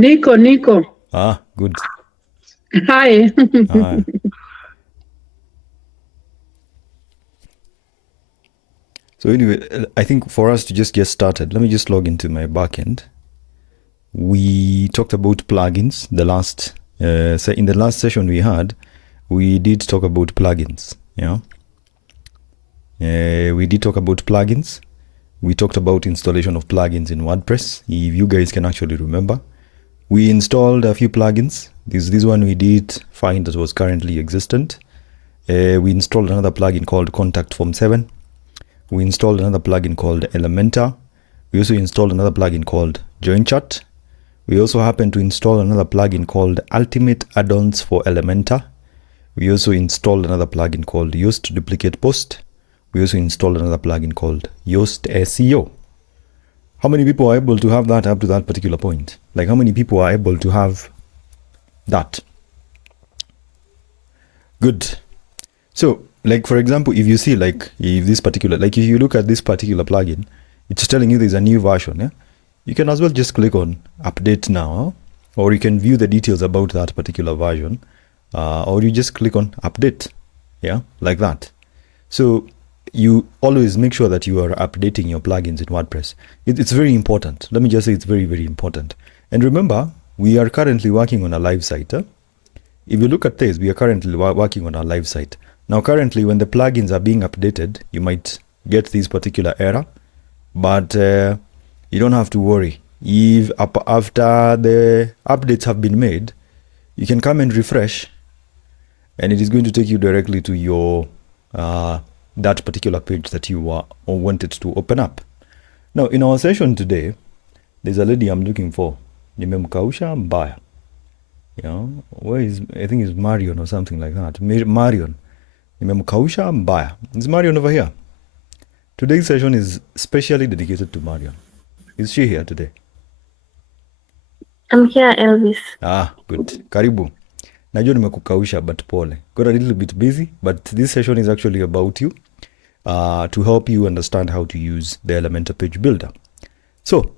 Nico. Ah, good. Hi. Ah. So anyway, I think for us to just get started, let me just log into my backend. We talked about plugins. In the last session we had, we did talk about plugins. We did talk about plugins. We talked about installation of plugins in WordPress. If you guys can actually remember, we installed a few plugins. This one we did find that was currently existent. We installed another plugin called Contact Form 7. We installed another plugin called Elementor. We also installed another plugin called Join Chat. We also happened to install another plugin called Ultimate Add-ons for Elementor. We also installed another plugin called Yoast Duplicate Post. We also installed another plugin called Yoast SEO. How many people are able to have that up to that particular point? Like, how many people are able to have that? Good. So, like, for example, if you see, like, if you look at this particular plugin, it's telling you there's a new version. You can as well just click on update now, or you can view the details about that particular version, or you just click on update, like that. So you always make sure that you are updating your plugins in WordPress. It's very important. Let me just say it's very, very important. And remember, we are currently working on a live site. If you look at this, we are currently working on our live site. Now, currently, when the plugins are being updated, you might get this particular error, but you don't have to worry. If after the updates have been made, you can come and refresh, and it is going to take you directly to your that particular page that you wanted to open up. Now, in our session today, there's a lady I'm looking for. Nimemkausha mbaya. I think it's Marion or something like that. Marion. Nimemkausha mbaya. It's Marion over here. Today's session is specially dedicated to Marion. Is she here today? I'm here, Elvis. Ah, good. Karibu. Najua nimekukausha, but pole. Got a little bit busy, but this session is actually about you, to help you understand how to use the Elementor page builder. So,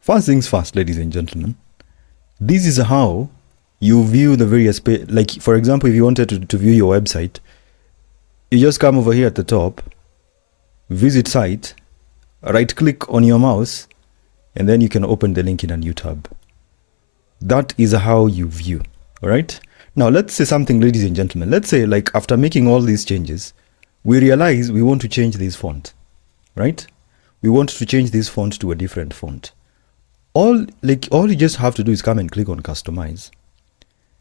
first things first, ladies and gentlemen, this is how you view the various like, for example, if you wanted to view your website, you just come over here at the top, visit site, right click on your mouse, and then you can open the link in a new tab. That is how you view. All right. Now let's say something, ladies and gentlemen. Let's say, like, after making all these changes, we realize we want to change this font, right? We want to change this font to a different font. All you just have to do is come and click on customize.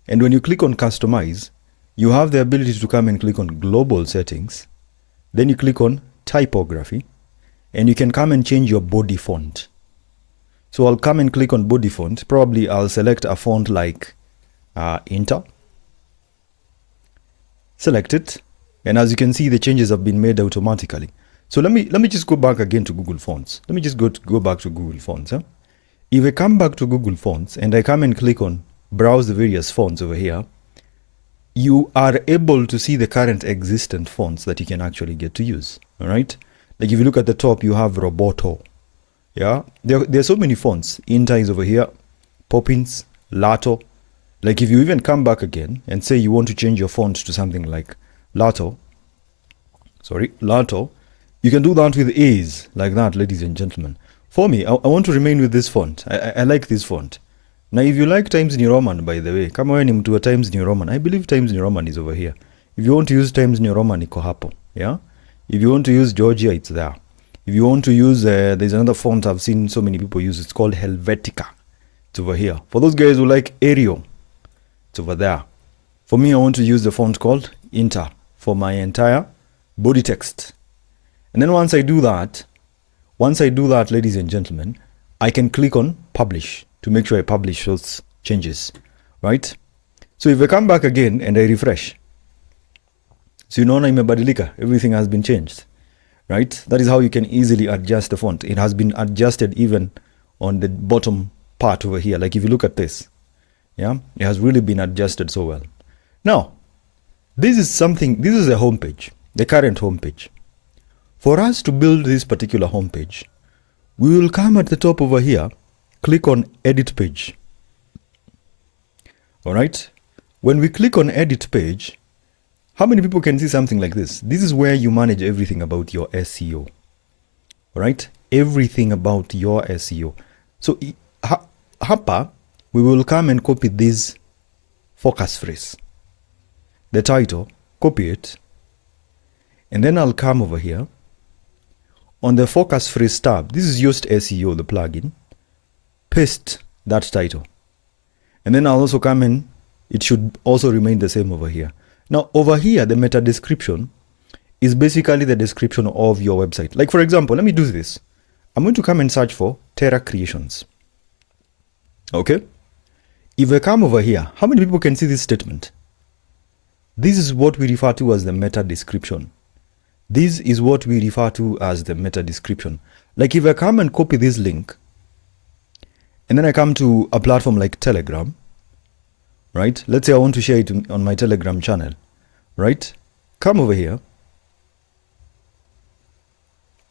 And when you click on customize, you have the ability to come and click on global settings. Then you click on typography, and you can come and change your body font. So I'll come and click on body font. Probably I'll select a font like Inter. Select it, and as you can see, the changes have been made automatically. So let me just go back again to Google Fonts. Let me just go back to Google Fonts. If I come back to Google Fonts and I come and click on browse the various fonts over here, you are able to see the current existent fonts that you can actually get to use. All right. Like, if you look at the top, you have Roboto. Yeah, there are so many fonts. Inter is over here, Poppins, Lato. Like, if you even come back again and say you want to change your font to something like Lato, you can do that with ease, like that, ladies and gentlemen. For me, I want to remain with this font. I like this font. Now, if you like Times New Roman, by the way, kama wewe ni mtu wa Times New Roman, I believe Times New Roman is over here. If you want to use Times New Roman, iko hapo. Yeah. If you want to use Georgia, it's there. If you want to use, there's another font I've seen so many people use. It's called Helvetica. It's over here. For those guys who like Arial, it's over there. For me, I want to use the font called Inter for my entire body text. And then once I do that, ladies and gentlemen, I can click on publish to make sure I publish those changes, right? So if I come back again and I refresh, so you know, imebadilika, everything has been changed, right? That is how you can easily adjust the font. It has been adjusted even on the bottom part over here. Like, if you look at this, yeah, it has really been adjusted so well. Now, this is a homepage, the current homepage. For us to build this particular homepage, we will come at the top over here click on edit page. All right. When we click on edit page, how many people can see something like this? This is where you manage everything about your SEO. All right. Everything about your SEO. So hapa, we will come and copy this focus phrase. The title, copy it. And then I'll come over here. On the focus phrase tab, this is Yoast SEO, the plugin. Paste that title. And then I'll also come in. It should also remain the same over here. Now, over here, the meta description is basically the description of your website. Like, for example, let me do this. I'm going to come and search for Terra Creations. Okay? If I come over here, how many people can see this statement? This is what we refer to as the meta description. This is what we refer to as the meta description. Like if I come and copy this link, and then I come to a platform like Telegram, right? Let's say I want to share it on my Telegram channel, right? Come over here.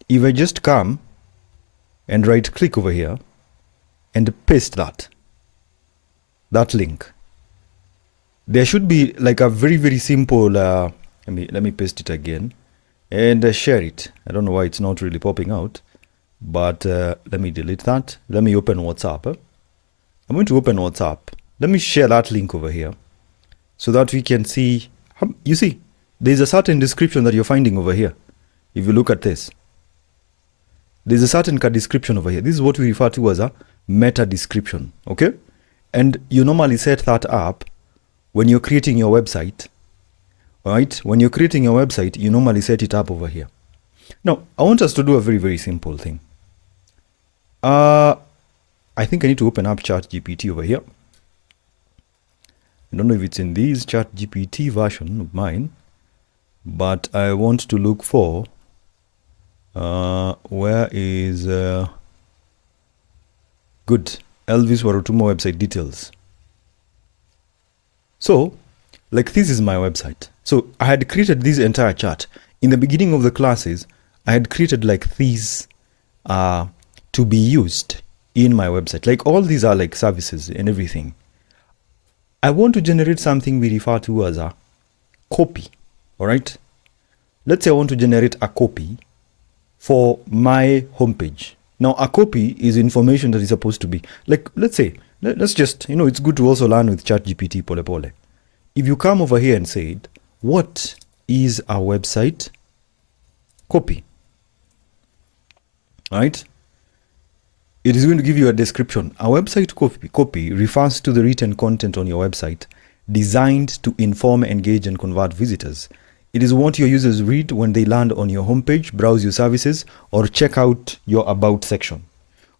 If I just come and right click over here and paste that link, there should be like a very, very simple, let me paste it again and share it. I don't know why it's not really popping out, but let me delete that. Let me open WhatsApp. I'm going to open WhatsApp. Let me share that link over here so that we can see. You see, there's a certain description that you're finding over here. If you look at this, there's a certain description over here. This is what we refer to as a meta description, okay? And you normally set that up when you're creating your website, right? When you're creating your website, you normally set it up over here. Now, I want us to do a very, very simple thing. I think I need to open up ChatGPT over here. I don't know if it's in this ChatGPT version of mine, but I want to look for, where is, good, Elvis Warutumo website details. So, like this is my website. So I had created this entire chart. In the beginning of the classes, I had created like these to be used in my website. Like all these are like services and everything. I want to generate something we refer to as a copy. All right. Let's say I want to generate a copy for my homepage. Now, a copy is information that is supposed to be like, let's say, let's just, it's good to also learn with ChatGPT pole pole. If you come over here and say, what is a website copy? Right? It is going to give you a description. A website copy refers to the written content on your website designed to inform, engage, and convert visitors. It is what your users read when they land on your homepage, browse your services, or check out your About section.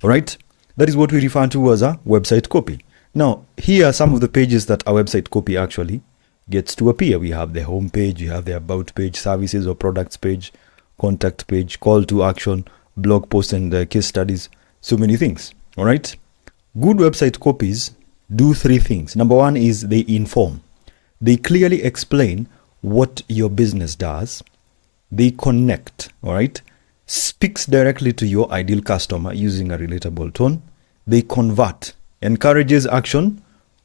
All right? That is what we refer to as a website copy. Now, here are some of the pages that a website copy actually gets to appear. We have the homepage, we have the About page, services or products page, contact page, call to action, blog post, and case studies. So many things. All right? Good website copies do three things. Number one is they inform. They clearly explain what your business does. They connect. All right? Speaks directly to your ideal customer using a relatable tone. They convert. Encourages action,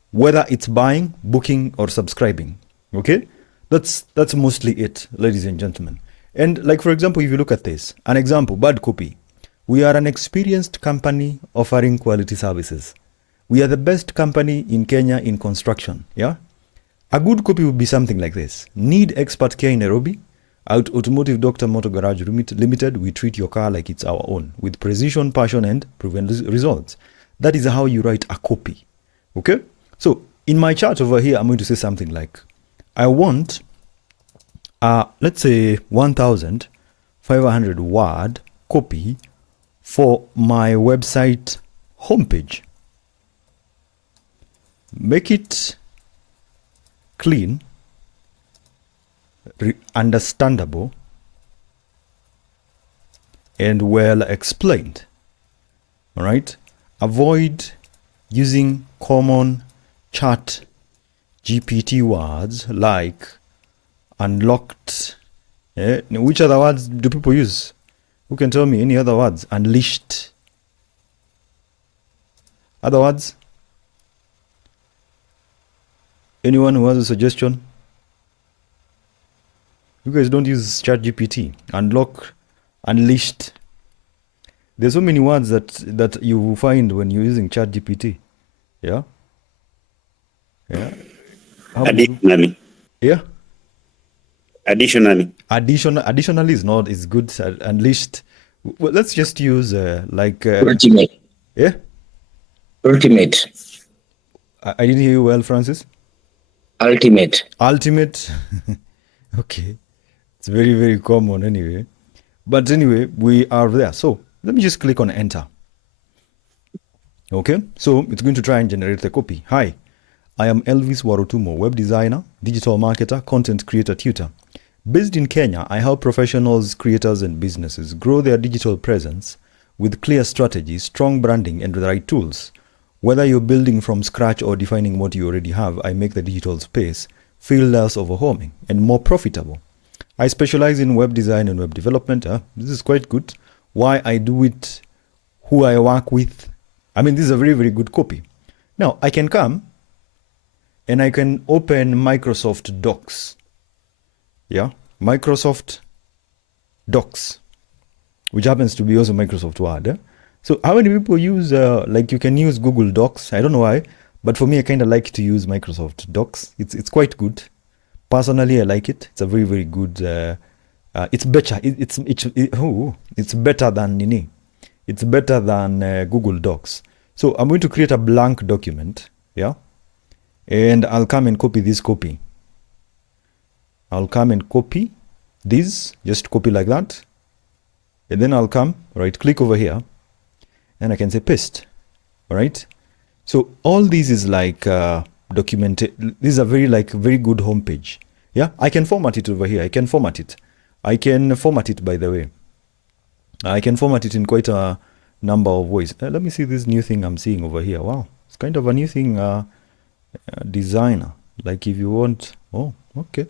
whether it's buying, booking, or subscribing. Okay? That's mostly it, ladies and gentlemen. And like, for example, if you look at this, an example, bad copy. We are an experienced company offering quality services. We are the best company in Kenya in construction. Yeah? A good copy would be something like this. Need expert care in Nairobi? At Automotive Dr. Motor Garage Limited, we treat your car like it's our own, with precision, passion, and proven results. That is how you write a copy. Okay? So, in my chart over here, I'm going to say something like, I want, let's say, 1,500 word copy for my website homepage. Make it clean, understandable, and well explained. All right? Avoid using common chat GPT words like unlocked. Which other words do people use? Who can tell me any other words? Unleashed. Other words, anyone who has a suggestion? You guys don't use ChatGPT. Unleashed. There's so many words that you find when you're using ChatGPT. Yeah? Yeah. Additionally. Yeah? Additionally. Additionally is good. Unleashed. Well, let's just use Ultimate. Yeah? Ultimate. I didn't hear you well, Francis. Ultimate. Okay. It's very, very common anyway. But anyway, we are there. So let me just click on enter. Okay, so it's going to try and generate the copy. Hi, I am Elvis Warutumo, web designer, digital marketer, content creator, tutor. Based in Kenya, I help professionals, creators, and businesses grow their digital presence with clear strategies, strong branding, and the right tools. Whether you're building from scratch or defining what you already have, I make the digital space feel less overwhelming and more profitable. I specialize in web design and web development. This is quite good. Why I do it, who I work with. I mean, this is a very, very good copy. Now, I can come and I can open Microsoft Docs. Yeah, Microsoft Docs, which happens to be also Microsoft Word. So how many people use, you can use Google Docs? I don't know why, but for me, I kind of like to use Microsoft Docs. It's quite good. Personally, I like it. It's a very, very good. It's better. It's better than Nini. It's better than Google Docs. So I'm going to create a blank document. Yeah, and I'll come and copy this copy. I'll come and copy this. Just copy like that, and then I'll come right click over here, and I can say paste. All right. So all this is like document. This is a very good homepage. Yeah, I can format it over here. I can format it. By the way. I can format it in quite a number of ways. Let me see this new thing I'm seeing over here. Wow, it's kind of a new thing. Designer. Like if you want. Oh, okay.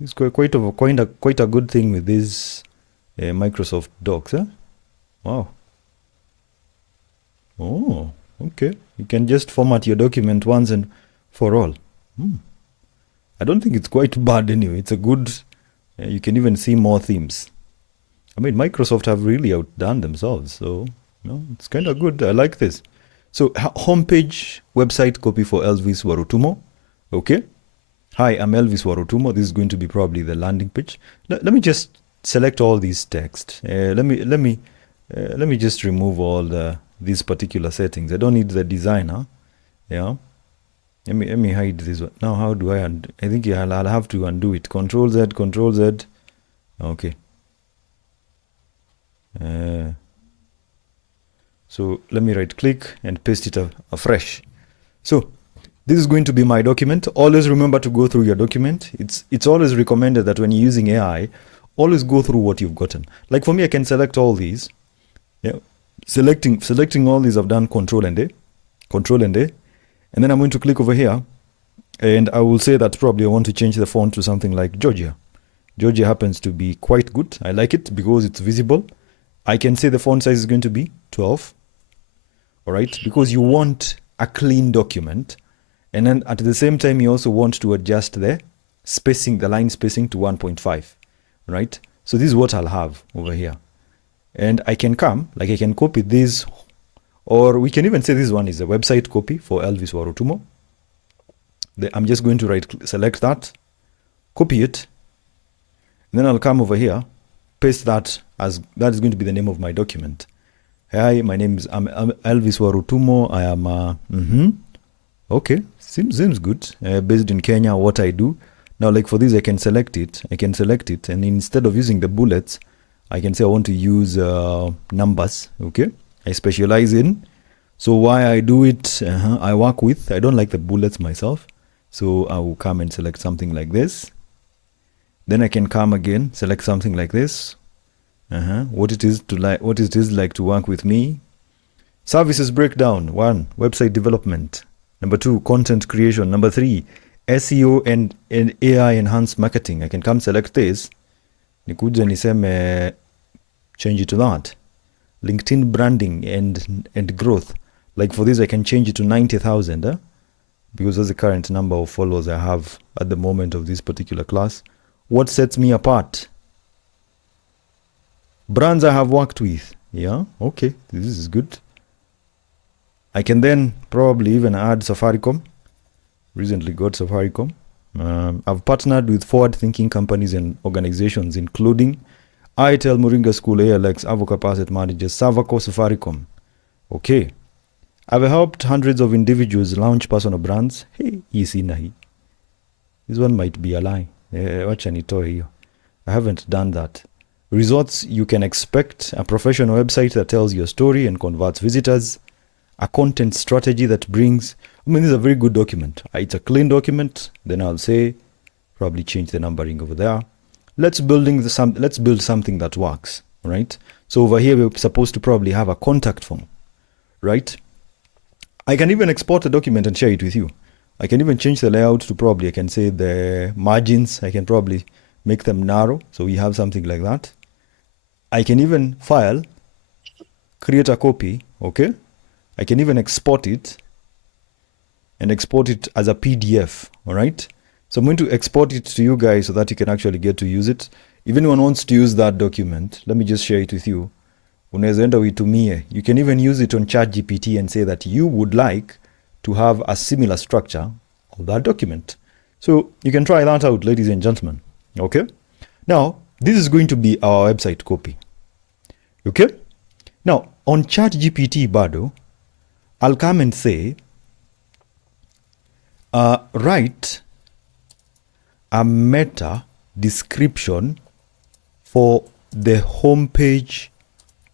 It's quite a good thing with this Microsoft Docs. Wow. Oh. Okay, you can just format your document once and for all. I don't think it's quite bad anyway. It's a good, you can even see more themes. I mean, Microsoft have really outdone themselves. So, it's kind of good. I like this. So, homepage, website copy for Elvis Warutumo. Okay. Hi, I'm Elvis Warutumo. This is going to be probably the landing page. Let me just select all these text. Let me just remove all these particular settings. I don't need the designer. Yeah. Let me hide this one. Now, how do I undo? I think I'll have to undo it. Control Z, Control Z. Okay. So let me right click and paste it afresh. So this is going to be my document. Always remember to go through your document. It's always recommended that when you're using AI, always go through what you've gotten. Like for me, I can select all these. Yeah. Selecting all these, I've done Control and A, and then I'm going to click over here, and I will say that probably I want to change the font to something like Georgia. Georgia happens to be quite good. I like it because it's visible. I can say the font size is going to be 12. All right, because you want a clean document, and then at the same time you also want to adjust the spacing, the line spacing to 1.5. Right. So this is what I'll have over here. And I can come, I can copy this, or we can even say this one is a website copy for Elvis Warutumo. I'm just going to select that, copy it, and then I'll come over here, paste that as that is going to be the name of my document. Hi, my name is I'm Elvis Warutumo. I am okay, seems good. Based in Kenya, what I do now, like for this, I can select it, and instead of using the bullets, I can say I want to use numbers. Okay, I specialize in. So why I do it, I work with. I don't like the bullets myself, so I will come and select something like this. Then I can come again, select something like this. What it is like to work with me. Services breakdown. 1, website development. Number 2, content creation. Number 3, SEO and AI enhanced marketing. I can come select this. Nikuja niseme change it to that. LinkedIn branding and growth. Like for this, I can change it to 90,000, because that's the current number of followers I have at the moment of this particular class. What sets me apart? Brands I have worked with. Yeah, okay, this is good. I can then probably even add Safaricom. Recently got Safaricom. I've partnered with forward-thinking companies and organizations, including ITEL, Moringa School, ALX, Avocap Asset Managers, Savaco, Safaricom. Okay. I've helped hundreds of individuals launch personal brands. Hey, nahi. This one might be a lie. I haven't done that. Results you can expect: a professional website that tells your story and converts visitors, a content strategy that brings, this is a very good document. It's a clean document. Then I'll say, probably change the numbering over there. Let's build something that works, right? So over here, we're supposed to probably have a contact form, right? I can even export the document and share it with you. I can even change the layout to probably, I can say the margins, I can probably make them narrow. So we have something like that. I can even file, create a copy, okay? I can even export it and export it as a PDF, all right? So I'm going to export it to you guys so that you can actually get to use it. If anyone wants to use that document, let me just share it with you. Unaweza enda uitumie. You can even use it on ChatGPT and say that you would like to have a similar structure of that document. So you can try that out, ladies and gentlemen. Okay? Now, this is going to be our website copy. Okay? Now, on ChatGPT bado, I'll come and say, write a meta description for the homepage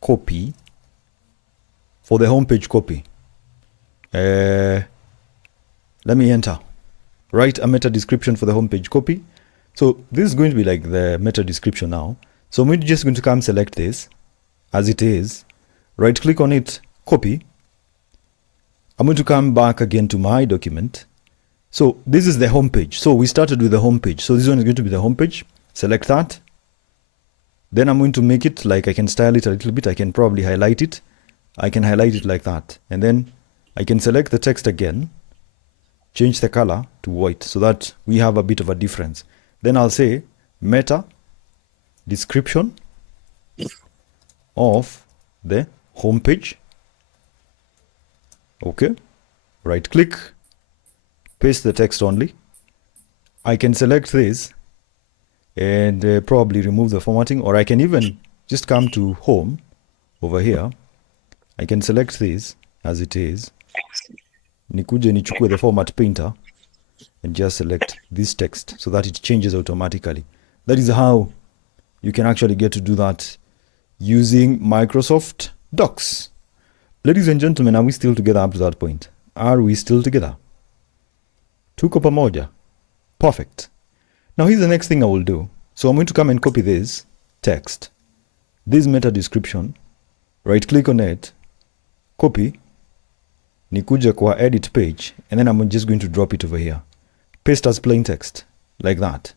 copy. Let me enter. Write a meta description for the homepage copy. So this is going to be like the meta description now. So I'm just going to come select this as it is. Right click on it, copy. I'm going to come back again to my document. So this is the homepage. So we started with the homepage. So this one is going to be the homepage. Select that. Then I'm going to make it like I can style it a little bit. I can probably highlight it. I can highlight it like that. And then I can select the text again, change the color to white so that we have a bit of a difference. Then I'll say meta description of the homepage. Okay. Right click, paste the text only. I can select this and probably remove the formatting, or I can even just come to home over here. I can select this as it is. Nikuje nichukue the format painter and just select this text so that it changes automatically. That is how you can actually get to do that using Microsoft Docs. Ladies and gentlemen, are we still together up to that point? Are we still together? Tuko pamoja. Perfect. Now here's the next thing I will do. So I'm going to come and copy this text, this meta description, right click on it, copy, nikuja kwa edit page, and then I'm just going to drop it over here. Paste as plain text, like that.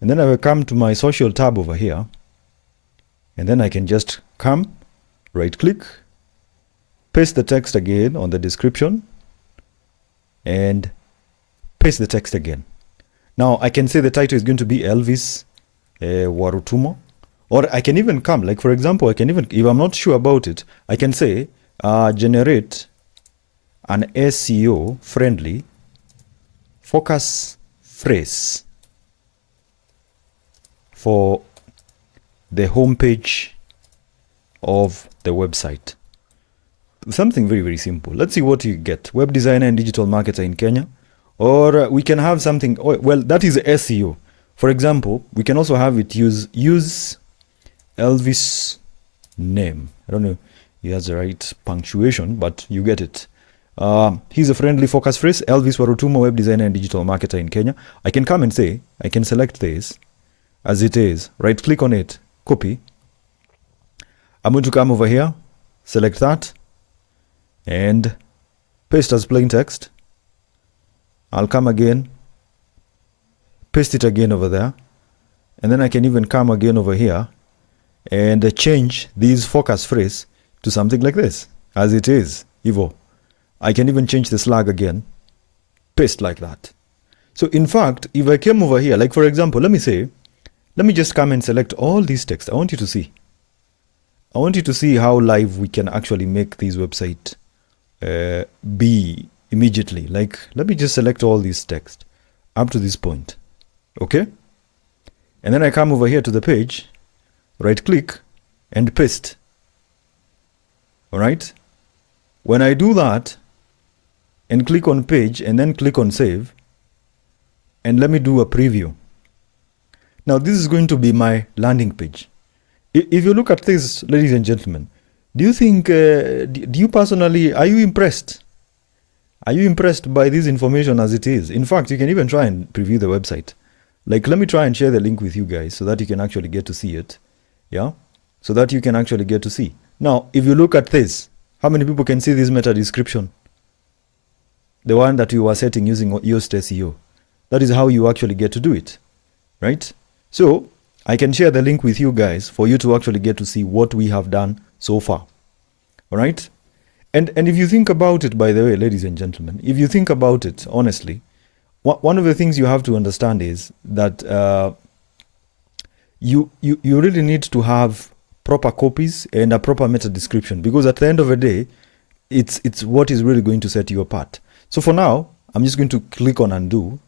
And then I will come to my social tab over here, and then I can just come, right click, paste the text again on the description, and paste the text again. Now I can say the title is going to be Elvis Warutumo, or I can even come, like for example, I can even, if I'm not sure about it, I can say generate an SEO friendly focus phrase for the homepage of the website. Something very, very simple. Let's see what you get. Web designer and digital marketer in Kenya. Or we can have something, well, that is SEO. For example, we can also have it use Elvis name. I don't know if he has the right punctuation, but you get it. He's a friendly focus phrase, Elvis Warutumo, web designer and digital marketer in Kenya. I can come and say, I can select this as it is, right click on it, copy. I'm going to come over here, select that, and paste as plain text. I'll come again, paste it again over there, and then I can even come again over here and change this focus phrase to something like this, as it is, Ivo. I can even change the slag again, paste like that. So in fact, if I came over here, like for example, let me just come and select all these text. I want you to see how live we can actually make this website be immediately. Like, let me just select all these text up to this point. Okay. And then I come over here to the page, right click and paste. All right. When I do that and click on page and then click on save, and let me do a preview. Now this is going to be my landing page. If you look at this, ladies and gentlemen, do you think, do you personally, are you impressed? Are you impressed by this information as it is? In fact, you can even try and preview the website. Like, let me try and share the link with you guys so that you can actually get to see it. Yeah? So that you can actually get to see. Now, if you look at this, how many people can see this meta description? The one that you are setting using Yoast SEO. That is how you actually get to do it. Right? So, I can share the link with you guys for you to actually get to see what we have done so far. All right? And if you think about it, by the way, ladies and gentlemen, if you think about it, honestly, one of the things you have to understand is that you really need to have proper copies and a proper meta description, because at the end of the day, it's what is really going to set you apart. So for now, I'm just going to click on undo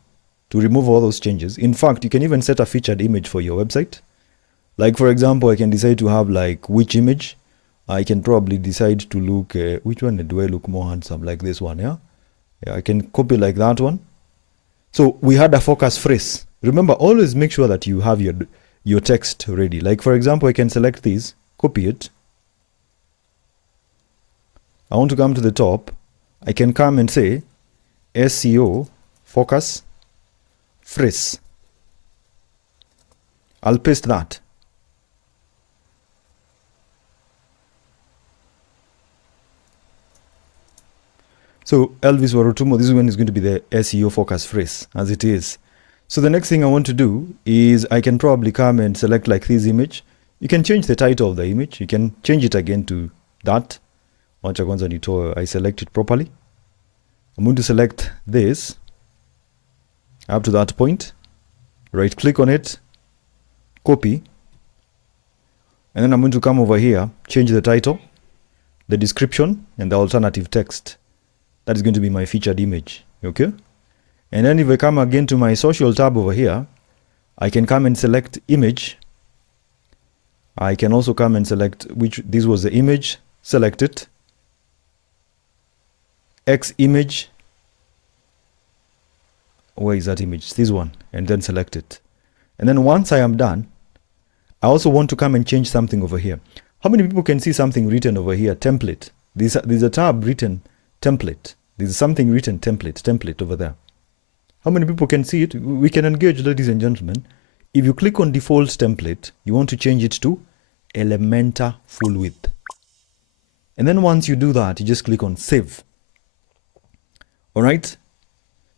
to remove all those changes. In fact, you can even set a featured image for your website. Like for example, I can decide to have like which image. I can probably decide to look, which one do I look more handsome? Like this one, yeah? I can copy like that one. So we had a focus phrase. Remember, always make sure that you have your text ready. Like for example, I can select this, copy it. I want to come to the top. I can come and say SEO focus phrase. I'll paste that. So Elvis Warutumo, this one is going to be the SEO focus phrase as it is. So the next thing I want to do is I can probably come and select like this image. You can change the title of the image. You can change it again to that. I select it properly. I'm going to select this up to that point. Right click on it, copy. And then I'm going to come over here, change the title, the description, and the alternative text. That is going to be my featured image, okay? And then if I come again to my social tab over here, I can come and select image. I can also come and select this was the image, select it. X image, where is that image? This one, and then select it. And then once I am done, I also want to come and change something over here. How many people can see something written over here? Template. There's a tab written template. There's something written template over there. How many people can see it? We can engage, ladies and gentlemen. If you click on default template, you want to change it to Elementor full width. And then once you do that, you just click on save. All right.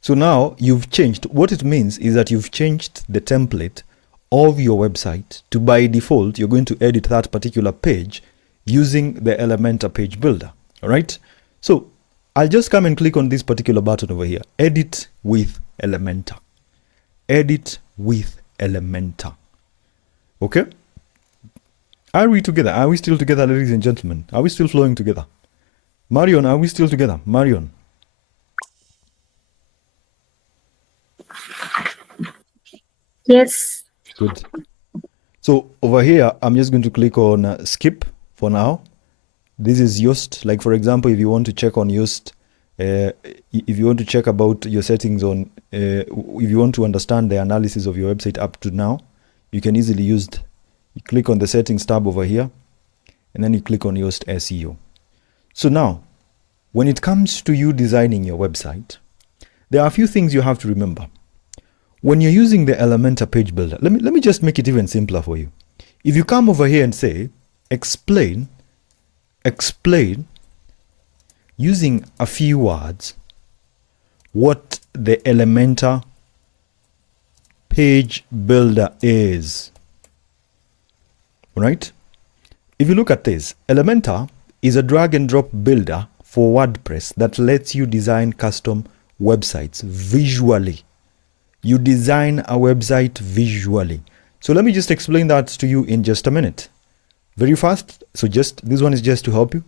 So now you've changed. What it means is that you've changed the template of your website to, by default, you're going to edit that particular page using the Elementor page builder. All right. So I'll just come and click on this particular button over here. Edit with Elementor. Edit with Elementor. Okay. Are we together? Are we still together, ladies and gentlemen? Are we still flowing together? Marion, are we still together? Marion. Yes. Good. So over here, I'm just going to click on skip for now. This is Yoast. Like for example, if you want to check on Yoast, if you want to check about your settings on, if you want to understand the analysis of your website up to now, you can easily you click on the settings tab over here, and then you click on Yoast SEO. So now, when it comes to you designing your website, there are a few things you have to remember. When you're using the Elementor page builder, let me just make it even simpler for you. If you come over here and say, explain using a few words what the Elementor page builder is. Right? If you look at this, Elementor is a drag and drop builder for WordPress that lets you design custom websites visually. You design a website visually. So let me just explain that to you in just a minute. Very fast. So just this one is just to help you.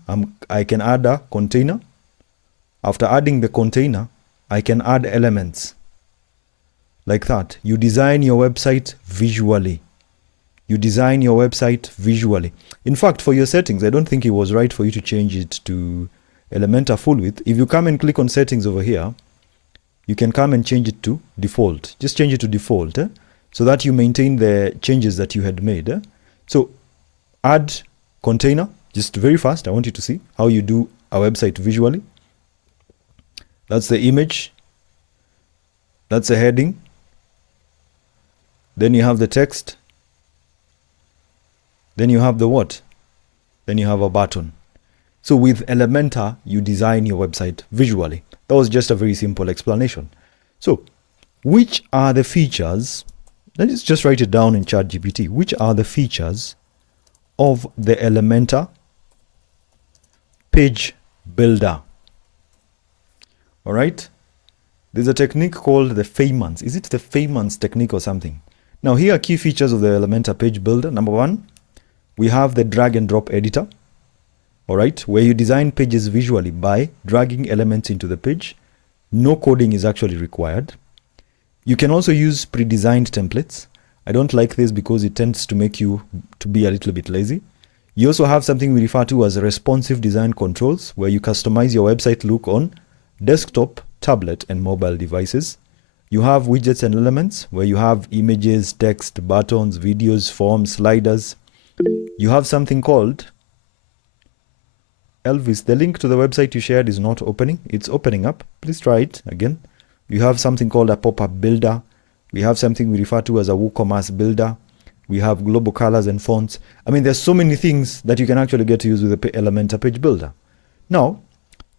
I can add a container. After adding the container, I can add elements like that. You design your website visually. You design your website visually. In fact, for your settings, I don't think it was right for you to change it to Elementor full width. If you come and click on settings over here, you can come and change it to default. Just change it to default, so that you maintain the changes that you had made. So add container, just very fast. I want you to see how you do a website visually. That's the image. That's the heading. Then you have the text. Then you have the what? Then you have a button. So with Elementor, you design your website visually. That was just a very simple explanation. So which are the features? Let's just write it down in ChatGPT. Which are the features of the Elementor page builder? All right. There's a technique called the Feynman's. Is it the Feynman's technique or something? Now here are key features of the Elementor page builder. Number one, we have the drag and drop editor. All right, where you design pages visually by dragging elements into the page. No coding is actually required. You can also use pre-designed templates. I don't like this because it tends to make you to be a little bit lazy. You also have something we refer to as responsive design controls, where you customize your website look on desktop, tablet, and mobile devices. You have widgets and elements, where you have images, text, buttons, videos, forms, sliders. You have something called Elvis, the link to the website you shared is not opening. It's opening up. Please try it again. You have something called a pop-up builder. We have something we refer to as a WooCommerce builder. We have global colors and fonts. I mean, there's so many things that you can actually get to use with the Elementor page builder. Now,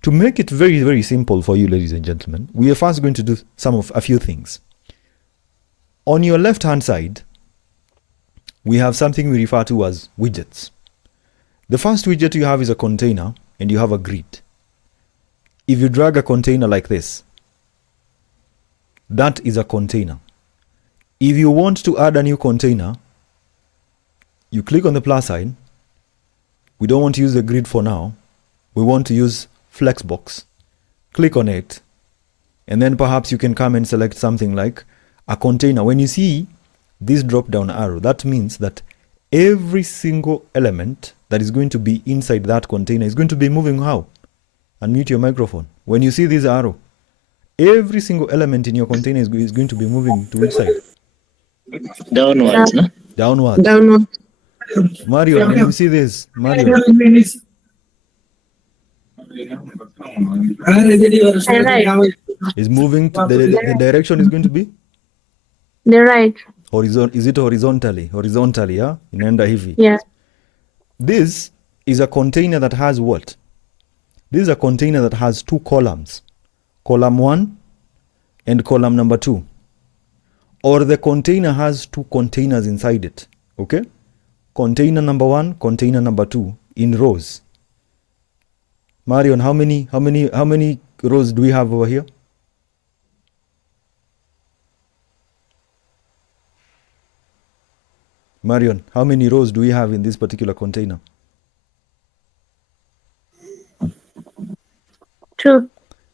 to make it very, very simple for you, ladies and gentlemen, we are first going to do a few things. On your left-hand side, we have something we refer to as widgets. The first widget you have is a container, and you have a grid. If you drag a container like this, that is a container. If you want to add a new container, you click on the plus sign. We don't want to use the grid for now. We want to use Flexbox. Click on it, and then perhaps you can come and select something like a container. When you see this drop down arrow, that means that every single element that is going to be inside that container is going to be moving how? Unmute your microphone. When you see this arrow, every single element in your container is going to be moving to which side? Downwards, no? Downwards. Downward. Mario, when you see this, Mario, Right. is moving to the direction is going to be They're right. horizontal. Is it horizontally? Horizontally, yeah? Inaenda hivi. Yeah. This is a container that has what? This is a container that has two columns. Column 1 and column number 2. Or the container has two containers inside it. Okay? Container number 1, container number 2 in rows. Marion, how many rows do we have over here? Marion, how many rows do we have in this particular container? 2,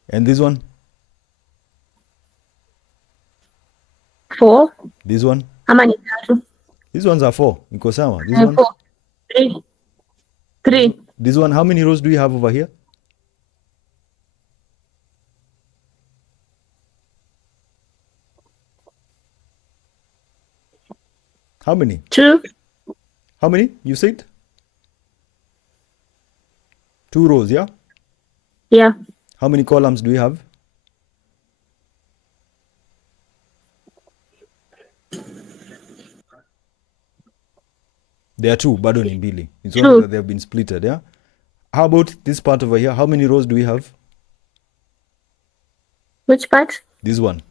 And this one? 4. This one? Ama ni 3. These ones are 4. Iko sawa. This one? 4. 3. 3. This one, how many rows do we have over here? How many? 2. How many? You said? 2 rows, yeah? Yeah. How many columns do we have? There are 2, bado ni mbili. It's only 2. that they have been splitted, yeah? How about this part over here? How many rows do we have? Which part? This one.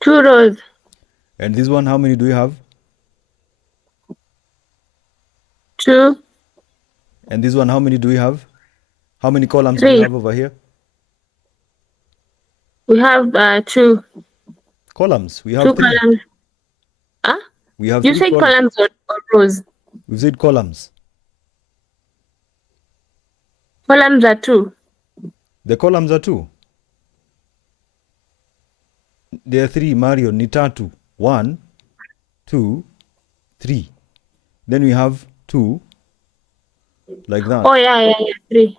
2 rows. And this one, how many do we have? 2. And this one, how many do we have? How many columns do you 3. have over here? We have 2. Columns. We have 2 3. columns. Huh? We have You 3 said columns. columns or rows? We've said columns. Columns are 2. The columns are 2. There are 3, Mario, ni tatu. 1, 2, 3. Then we have 2, like that. Oh, yeah. 3.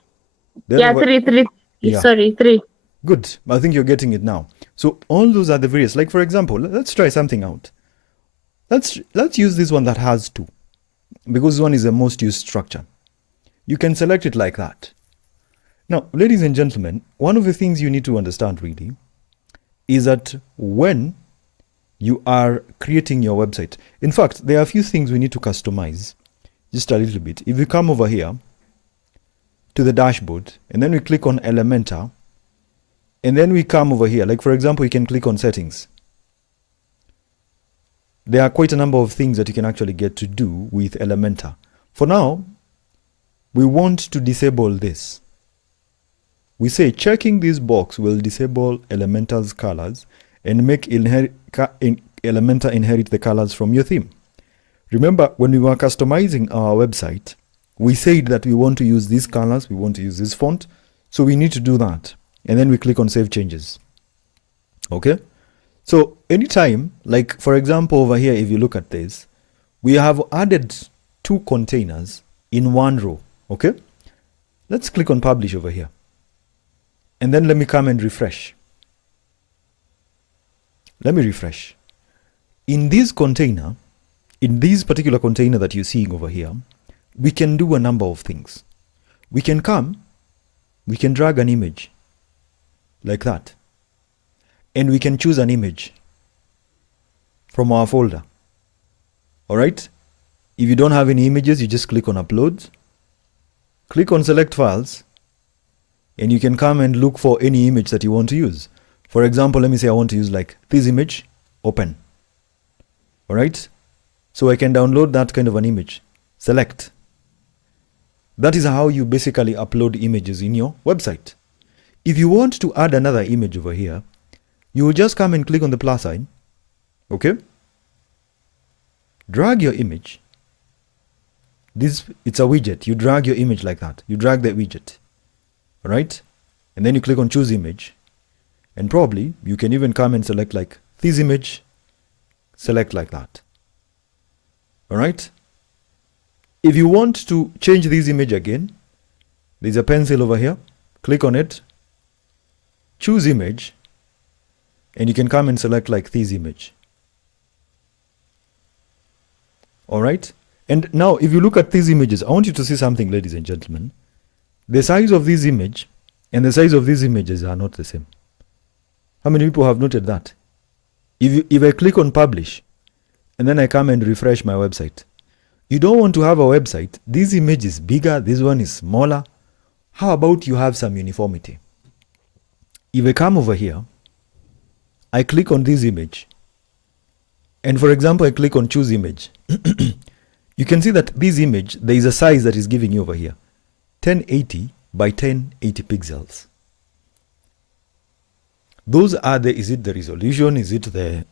Then Yeah, over, 3. yeah. Sorry, 3. Good. I think you're getting it now. So all those are the various. Like for example, let's try something out. Let's use this one that has 2, because this one is the most used structure. You can select it like that. Now, ladies and gentlemen, one of the things you need to understand really is that when you are creating your website, in fact, there are a few things we need to customize just a little bit. If we come over here to the dashboard and then we click on Elementor, and then we come over here, like for example, you can click on settings. There are quite a number of things that you can actually get to do with Elementor. For now, we want to disable this. We say checking this box will disable Elementor's colors and make Elementor inherit the colors from your theme. Remember, when we were customizing our website, we said that we want to use these colors, we want to use this font, so we need to do that. And then we click on Save Changes. Okay? So anytime, like for example over here, if you look at this, we have added 2 containers in 1 row. Okay? Let's click on Publish over here. And then let me come and refresh. Let me refresh. In this container, in this particular container that you're seeing over here, we can do a number of things. We can drag an image like that. And we can choose an image from our folder. All right? If you don't have any images, you just click on Upload, click on Select Files, and you can come and look for any image that you want to use. For example, let me say I want to use like this image, open. All right? So I can download that kind of an image. Select. That is how you basically upload images in your website. If you want to add another image over here, you will just come and click on the plus sign. Okay? Drag your image. It's a widget. You drag your image like that. You drag the widget. All right? And then you click on choose image. And probably you can even come and select like this image. Select like that. All right? If you want to change this image again, there's a pencil over here. Click on it. Choose image. And you can come and select like this image. All right? And now if you look at these images, I want you to see something, ladies and gentlemen. The size of this image and the size of these images are not the same. How many people have noted that? If I click on publish and then I come and refresh my website, you don't want to have a website, this image is bigger, this one is smaller. How about you have some uniformity? If I come over here, I click on this image, and for example, I click on choose image. You can see that this image, there is a size that is giving you over here, 1080 by 1080 pixels. Those are is it the resolution? Is it the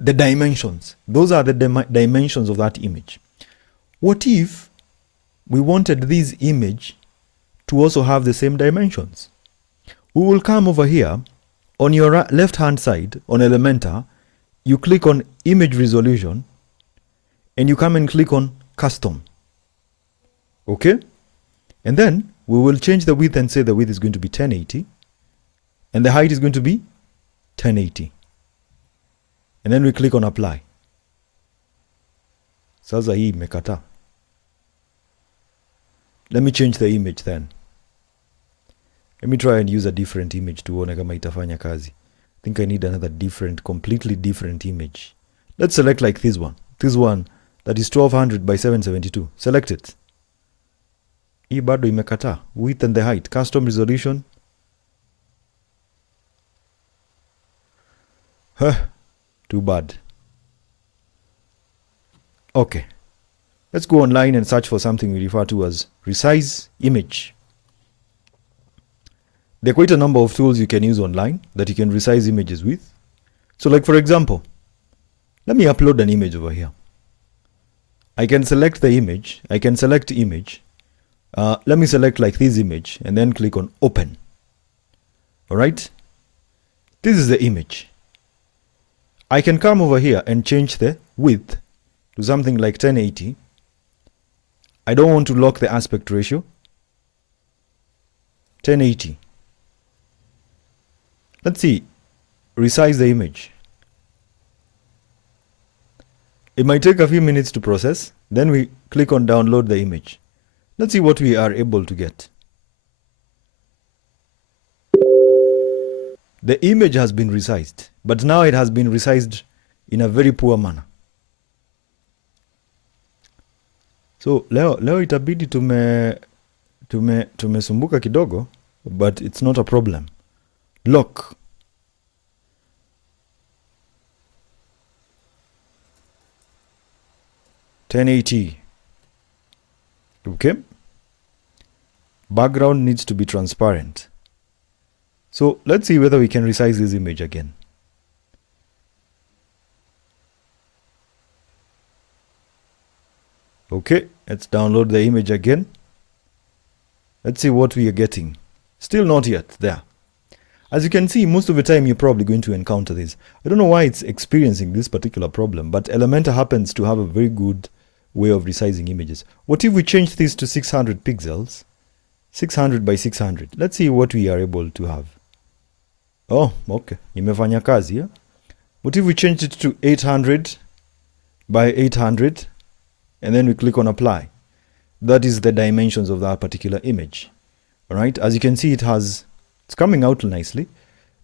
dimensions? Those are the dimensions of that image. What if we wanted this image to also have the same dimensions? We will come over here on your left hand side on Elementor, you click on image resolution and you come and click on custom. Okay? And then we will change the width and say the width is going to be 1080 and the height is going to be 1080. And then we click on apply. Sasa hii imekata. Let me change the image then. Let me try and use a different image tuone kama itafanya kazi. I think I need another completely different image. Let's select like this one. This one that is 1200 by 772. Select it. Hii bado imekata. Width and the height. Custom resolution. Too bad. Okay. Let's go online and search for something we refer to as resize image. there are quite a number of tools you can use online that you can resize images with. So like for example, let me upload an image over here. I can select the image. I can select image. Let me select like this image and then click on open. All right. This is the image. I can come over here and change the width to something like 1080. I don't want to lock the aspect ratio. 1080. Let's see. Resize the image. It might take a few minutes to process. Then we click on download the image. Let's see what we are able to get. The image has been resized, but now it has been resized in a very poor manner. So leo itabidi tumesumbuka kidogo, but it's not a problem. Lock. (1080). Okay. Background needs to be transparent. So let's see whether we can resize this image again. Okay, let's download the image again. Let's see what we are getting. Still not yet there. As you can see, most of the time you're probably going to encounter this. I don't know why it's experiencing this particular problem, but Elementor happens to have a very good way of resizing images. What if we change this to 600 pixels? 600 by 600. Let's see what we are able to have. Oh, okay. Imefanya kazi, yeah? What if we change it to 800 by 800 and then we click on apply? That is the dimensions of that particular image. All right. As you can see, it's coming out nicely.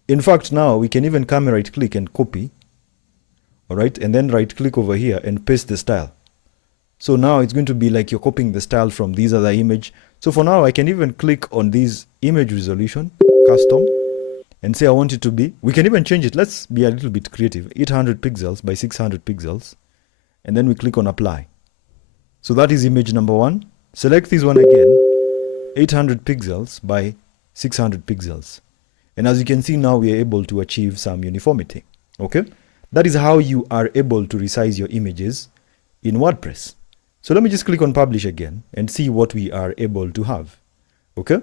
In fact, now we can even come right click and copy. All right. And then right click over here and paste the style. So now it's going to be like you're copying the style from this other image. So for now, I can even click on this image resolution, custom, and say I want it to be, we can even change it. Let's be a little bit creative. 800 pixels by 600 pixels. And then we click on apply. So that is image number 1. Select this one again, 800 pixels by 600 pixels. And as you can see now, we are able to achieve some uniformity. Okay. That is how you are able to resize your images in WordPress. So let me just click on publish again and see what we are able to have. Okay.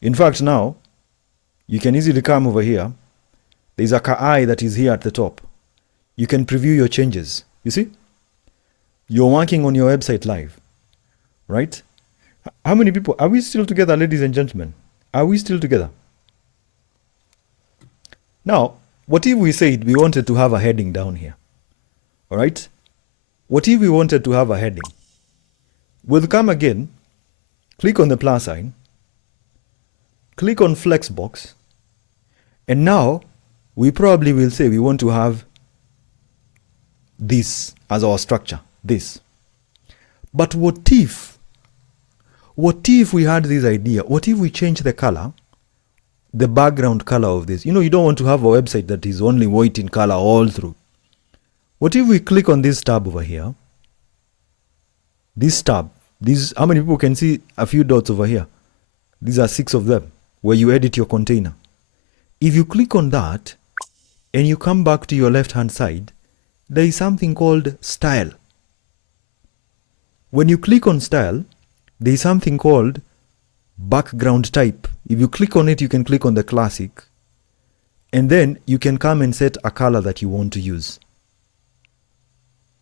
In fact, now you can easily come over here. There's a eye that is here at the top. You can preview your changes. You see? You're working on your website live, right? How many people? Are we still together, ladies and gentlemen? Are we still together? Now, what if we said we wanted to have a heading down here? All right? What if we wanted to have a heading? We'll come again, click on the plus sign, click on Flexbox, and now we probably will say we want to have this as our structure, this. But what if we had this idea? What if we change the color, the background color of this? You know, you don't want to have a website that is only white in color all through. What if we click on this tab over here? This tab, how many people can see a few dots over here? These are 6 of them where you edit your container. If you click on that and you come back to your left hand side, there is something called style. When you click on style, there is something called background type. If you click on it, you can click on the classic, and then you can come and set a color that you want to use.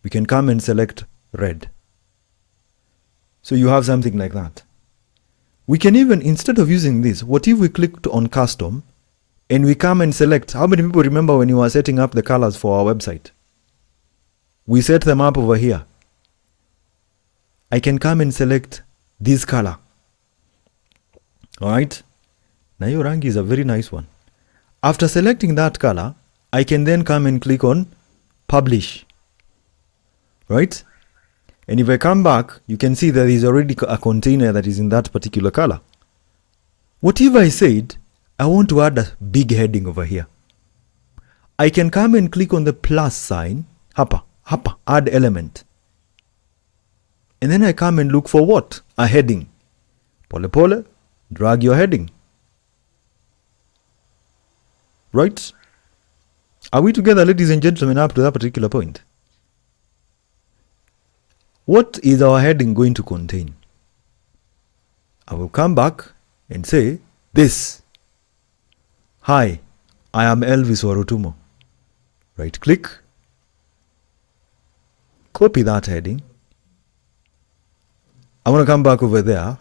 We can come and select red. So you have something like that. We can even, instead of using this, what if we clicked on custom and we come and select, how many people remember when you were setting up the colors for our website? We set them up over here. I can come and select this color. All right. Now your rangi is a very nice one. After selecting that color, I can then come and click on publish. Right? And if I come back, you can see that there is already a container that is in that particular color. What if I said, I want to add a big heading over here? I can come and click on the plus sign, hapa, add element. And then I come and look for what? A heading. Pole pole, drag your heading. right? Are we together, ladies and gentlemen, up to that particular point? What is our heading going to contain? I will come back and say this. Hi, I am Elvis Warutumo. Right click, copy that heading. I want to come back over there,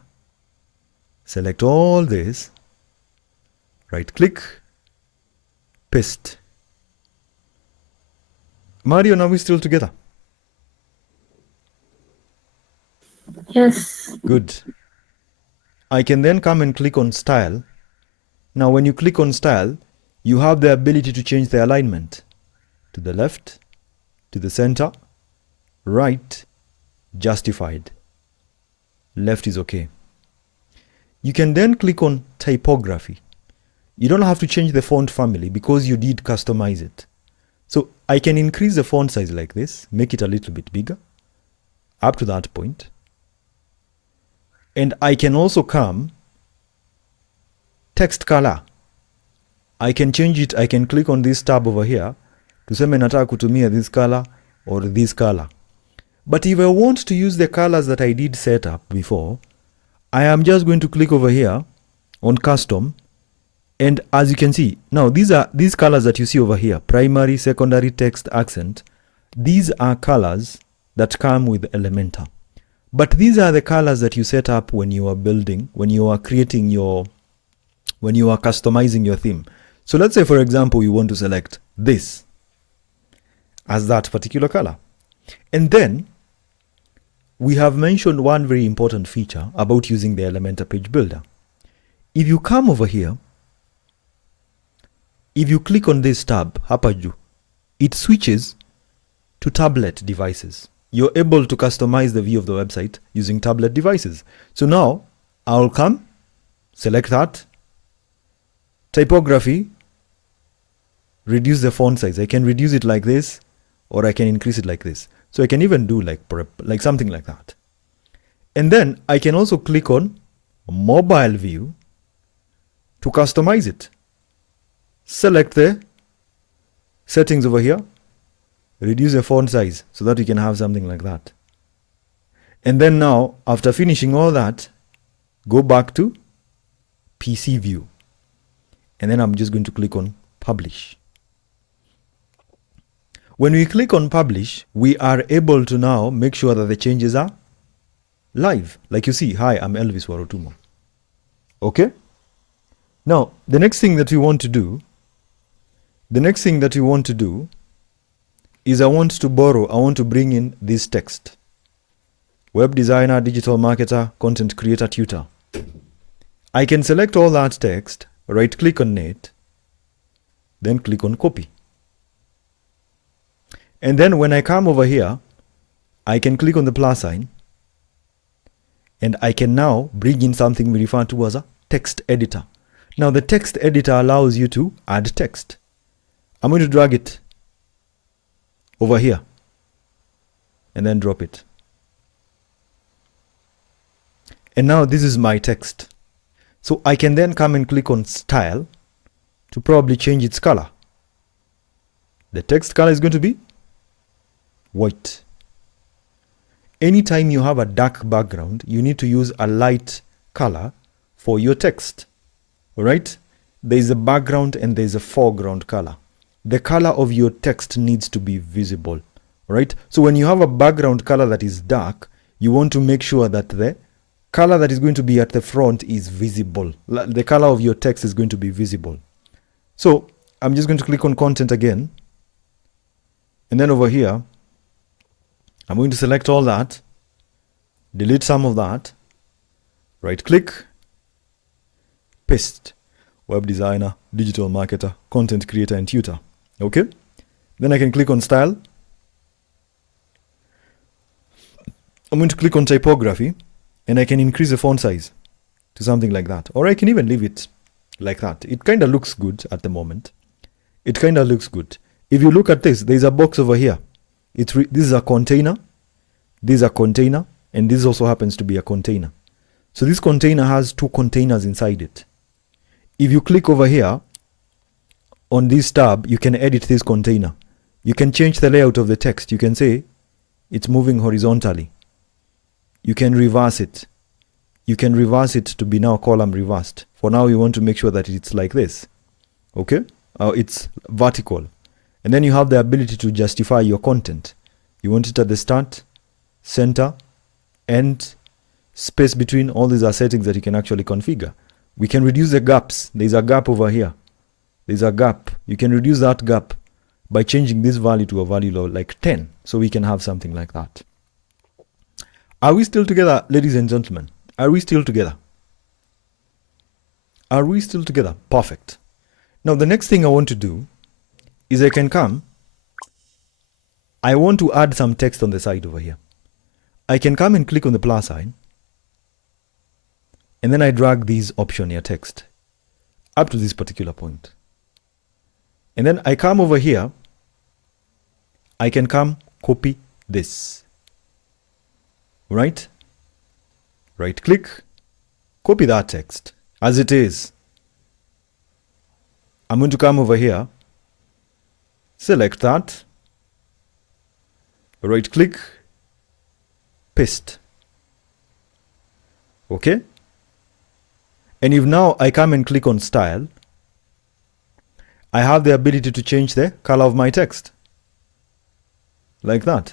select all this, right click, paste. Mario, are we still together? Yes. Good. I can then come and click on style. Now, when you click on style, you have the ability to change the alignment to the left, to the center, right, justified. Left is okay. You can then click on typography. You don't have to change the font family because you did customize it. So I can increase the font size like this, make it a little bit bigger, up to that point. And I can also come text color. I can change it. I can click on this tab over here to say nataka kutumia this color or this color. But if I want to use the colors that I did set up before, I am just going to click over here on custom. And as you can see, now these colors that you see over here, primary, secondary, text, accent, these are colors that come with Elementor. But these are the colors that you set up when you are building, when you are creating when you are customizing your theme. So let's say, for example, you want to select this as that particular color. And then we have mentioned one very important feature about using the Elementor page builder. If you come over here, if you click on this tab, hapa juu, it switches to tablet devices. You're able to customize the view of the website using tablet devices. So now I'll come, select that, typography, reduce the font size. I can reduce it like this, or I can increase it like this. So I can even do like something like that. And then I can also click on mobile view to customize it. Select the settings over here, reduce the font size so that you can have something like that. And then now, after finishing all that, go back to PC view. And then I'm just going to click on publish. When we click on publish, we are able to now make sure that the changes are live. Like you see, hi, I'm Elvis Warutumo. Okay? Now, the next thing that we want to do is I want to bring in this text. Web designer, digital marketer, content creator, tutor. I can select all that text, right click on it, then click on copy. And then when I come over here, I can click on the plus sign, and I can now bring in something we refer to as a text editor. Now the text editor allows you to add text. I'm going to drag it over here and then drop it. And now this is my text. So I can then come and click on style to probably change its color. The text color is going to be white. Anytime you have a dark background, you need to use a light color for your text. All right? There is a background and there is a foreground color. The color of your text needs to be visible. All right? So when you have a background color that is dark, you want to make sure that the color that is going to be at the front is visible. The color of your text is going to be visible. So I'm just going to click on content again. And then over here, I'm going to select all that, delete some of that, right click, paste, web designer, digital marketer, content creator, and tutor. Okay. Then I can click on style. I'm going to click on typography, and I can increase the font size to something like that. Or I can even leave it like that. It kind of looks good at the moment. It kind of looks good. If you look at this, there's a box over here. This is a container. This is a container. And this also happens to be a container. So this container has two containers inside it. If you click over here on this tab, you can edit this container. You can change the layout of the text. You can say it's moving horizontally. You can reverse it. You can reverse it to be now column reversed. For now, you want to make sure that it's like this. Okay? It's vertical. And then you have the ability to justify your content. You want it at the start, center, end, space between. All these are settings that you can actually configure. We can reduce the gaps. There's a gap over here. There's a gap. You can reduce that gap by changing this value to a value of like 10. So we can have something like that. Are we still together, ladies and gentlemen? Are we still together? Are we still together? Perfect. Now, the next thing I want to do is I can come. I want to add some text on the side over here. I can come and click on the plus sign. And then I drag this option here, text, up to this particular point. And then I come over here. I can come copy this. Right? Right click, copy that text as it is. I'm going to come over here, select that, right click, paste. Okay? And if now I come and click on style, I have the ability to change the color of my text. Like that.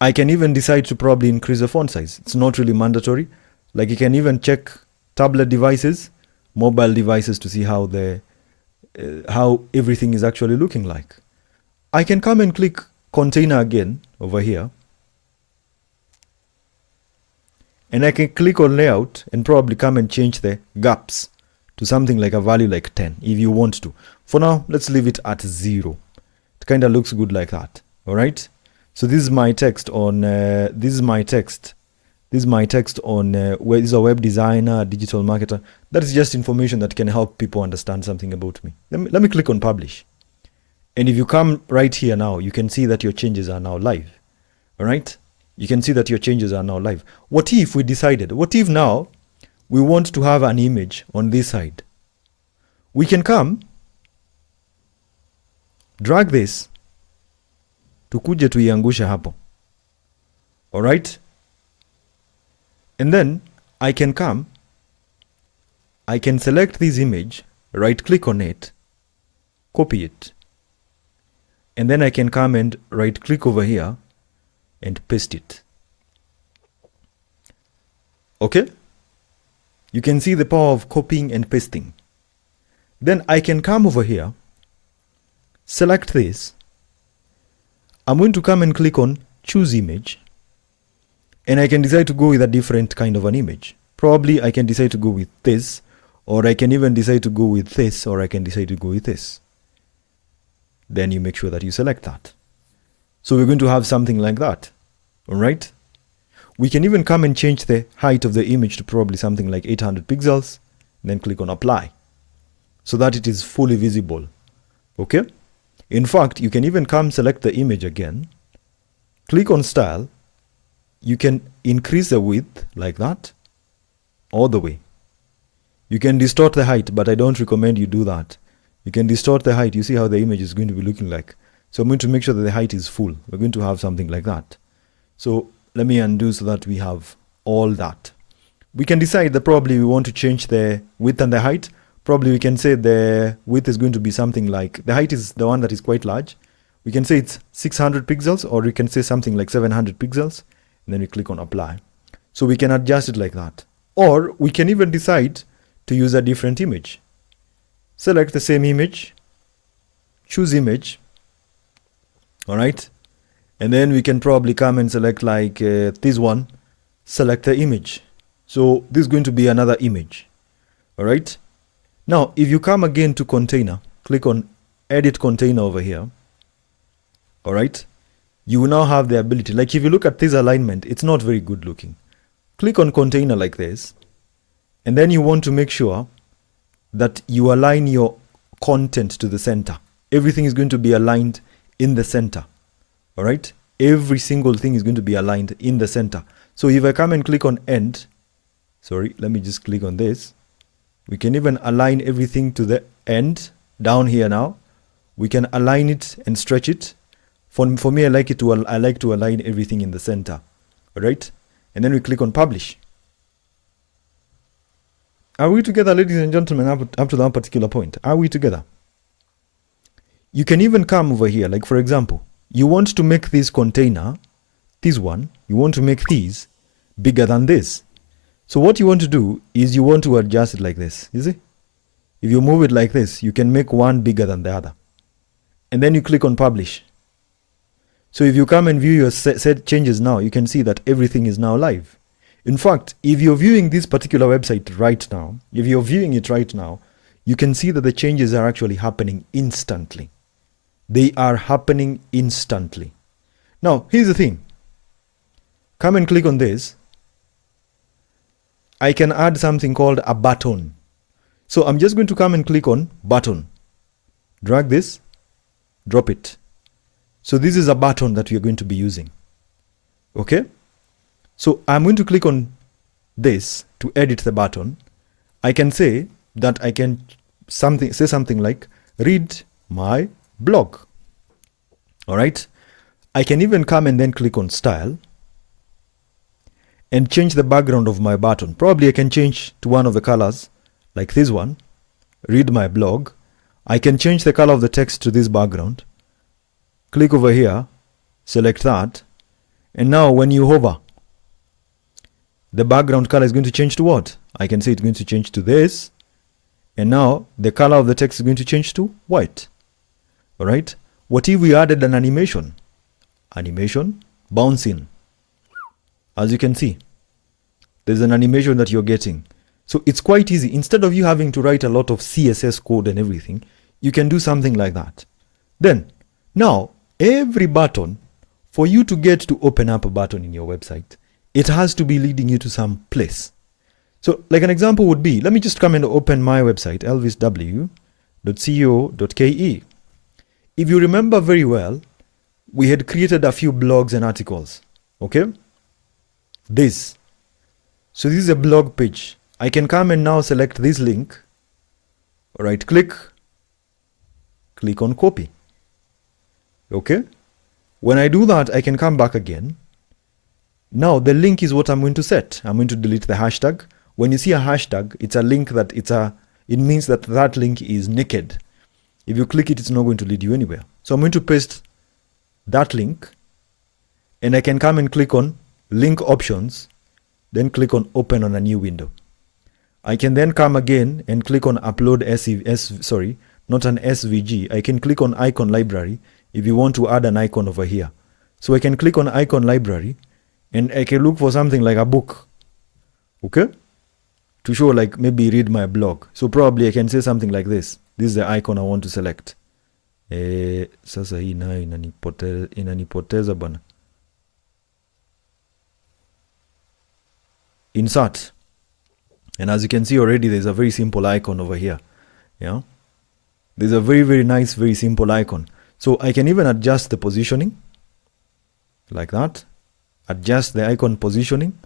I can even decide to probably increase the font size. It's not really mandatory. Like you can even check tablet devices, mobile devices to see how how everything is actually looking like. I can come and click container again over here. And I can click on layout and probably come and change the gaps to something like a value like 10 if you want to. For now, let's leave it at 0. It kind of looks good like that. All right. So this is my text on, this is my text on, where is a web designer, digital marketer. That is just information that can help people understand something about me. Let me click on publish. And if you come right here now, you can see that your changes are now live. All right. You can see that your changes are now live. What if we decided, what if now we want to have an image on this side? We can come, drag this, tukuje tuiangushe hapo. All right? And then I can come, I can select this image, right click on it, copy it. And then I can come and right click over here and paste it. Okay? You can see the power of copying and pasting. Then I can come over here, select this. I'm going to come and click on choose image. And I can decide to go with a different kind of an image. Probably I can decide to go with this, or I can even decide to go with this, or I can decide to go with this. Then you make sure that you select that. So we're going to have something like that. All right. We can even come and change the height of the image to probably something like 800 pixels. And then click on apply so that it is fully visible. Okay. In fact, you can even come select the image again. Click on style. You can increase the width like that all the way. You can distort the height, but I don't recommend you do that. You can distort the height. You see how the image is going to be looking like. So I'm going to make sure that the height is full. We're going to have something like that. So let me undo so that we have all that. We can decide that probably we want to change the width and the height. Probably we can say the width is going to be something like, the height is the one that is quite large. We can say it's 600 pixels, or we can say something like 700 pixels. And then we click on apply. So we can adjust it like that. Or we can even decide to use a different image. Select the same image, choose image. All right. And then we can probably come and select like this one, select the image. So this is going to be another image. All right. Now, if you come again to container, click on edit container over here. All right. You will now have the ability, like if you look at this alignment, it's not very good looking. Click on container like this. And then you want to make sure that you align your content to the center. Everything is going to be aligned in the center. All right. Every single thing is going to be aligned in the center. So if I come and click on end, sorry, let me just click on this. We can even align everything to the end down here now. We can align it and stretch it. For me, I like to align everything in the center. All right? And then we click on publish. Are we together, ladies and gentlemen, up to that particular point? Are we together? You can even come over here. Like, for example, you want to make this container, this one, you want to make these bigger than this. So what you want to do is you want to adjust it like this. You see? If you move it like this, you can make one bigger than the other. And then you click on publish. So if you come and view your set changes now, you can see that everything is now live. In fact, if you're viewing this particular website right now, if you're viewing it right now, you can see that the changes are actually happening instantly. They are happening instantly. Now, here's the thing. Come and click on this. I can add something called a button. So I'm just going to come and click on button. Drag this, drop it. So this is a button that we are going to be using. Okay? So I'm going to click on this to edit the button. I can say that I can say something like read my blog. All right? I can even come and then click on style and change the background of my button. Probably I can change to one of the colors like this one, read my blog. I can change the color of the text to this background. Click over here, select that. And now when you hover, the background color is going to change to what? I can say it's going to change to this. And now the color of the text is going to change to white. All right. What if we added an animation? Animation, bouncing. As you can see, there's an animation that you're getting. So it's quite easy. Instead of you having to write a lot of CSS code and everything, you can do something like that. Then, now, every button, for you to get to open up a button in your website, it has to be leading you to some place. So like an example would be, let me just come and open my website, elvisw.co.ke. If you remember very well, we had created a few blogs and articles. Okay? This. So this is a blog page. I can come and now select this link. Right click. Click on copy. Okay? When I do that, I can come back again. Now the link is what I'm going to set. I'm going to delete the hashtag. When you see a hashtag, it's a link that it means that that link is naked. If you click it, it's not going to lead you anywhere. So I'm going to paste that link and I can come and click on link options, then click on open on a new window. I can then come again and click on upload not an SVG. I can click on icon library if you want to add an icon over here. So I can click on icon library and I can look for something like a book. Okay? To show like maybe read my blog. So probably I can say something like this. This is the icon I want to select. Sasa hii nayo inanipoteza bana. Insert. And as you can see already, there's a very simple icon over here. Yeah. There's a very, very nice, very simple icon. So I can even adjust the positioning like that. Adjust the icon positioning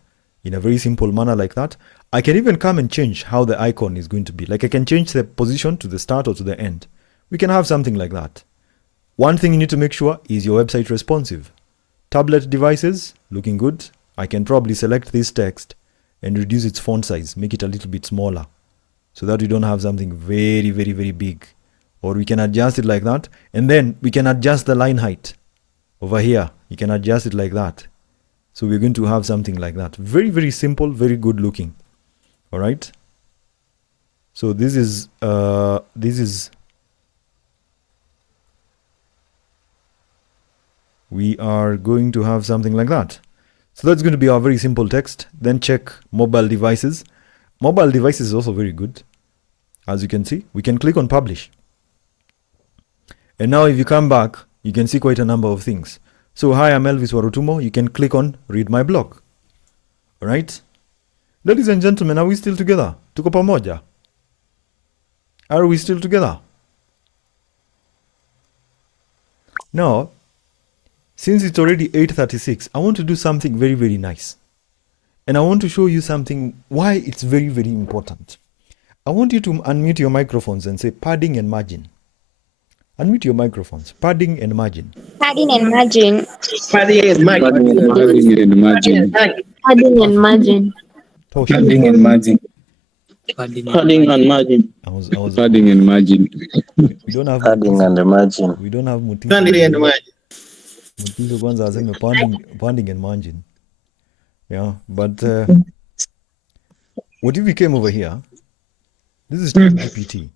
in a very simple manner like that. I can even come and change how the icon is going to be. Like I can change the position to the start or to the end. We can have something like that. One thing you need to make sure is your website responsive. Tablet devices, looking good. I can probably select this text and reduce its font size, make it a little bit smaller so that we don't have something very, very, very big. Or we can adjust it like that. And then we can adjust the line height over here. You can adjust it like that. So we're going to have something like that. Very, very simple, very good looking. All right. So this is we are going to have something like that. So that's going to be our very simple text. Then check mobile devices. Mobile devices is also very good. As you can see, we can click on publish. And now if you come back, you can see quite a number of things. So hi, I'm Elvis Warutumo. You can click on read my blog. All right. Ladies and gentlemen, are we still together? Tuko pamoja? Are we still together? Now, since it's already 8:36, I want to do something very, very nice. And I want to show you something, why it's very, very important. I want you to unmute your microphones and say padding and margin. Unmute your microphones. Padding and margin. Padding and margin. Padding and margin. Padding and margin. Padding and margin. Tosha. Padding and margin. Padding and margin. I was Padding and margin. we don't have Padding and margin. we don't have Mutiso. Padding and margin. Mutiso kwanza aseme padding and margin. Yeah, but what if we came over here? This is ChatGPT.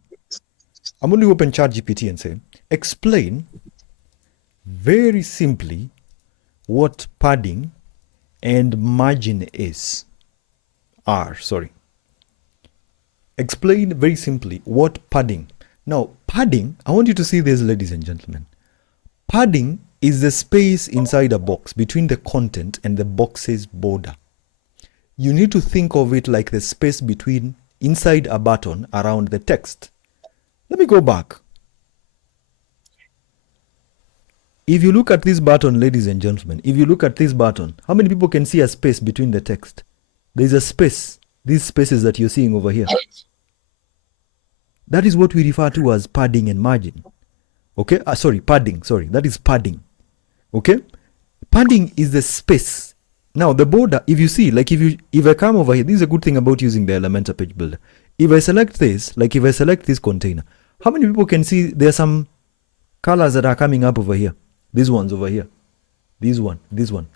I'm going to open ChatGPT and say, explain very simply what padding and margin are. Explain very simply what padding. Now, padding, I want you to see this, ladies and gentlemen. Padding is the space inside a box between the content and the box's border. You need to think of it like the space between inside a button around the text. Let me go back. If you look at this button, ladies and gentlemen, if you look at this button, how many people can see a space between the text? There's a space, these spaces that you're seeing over here. That is what we refer to as padding and margin. Okay, padding, that is padding. Okay, padding is the space. Now the border, if you see, like if I come over here, this is a good thing about using the Elementor page builder. If I select this, like if I select this container, how many people can see there are some colors that are coming up over here? These ones over here. This one.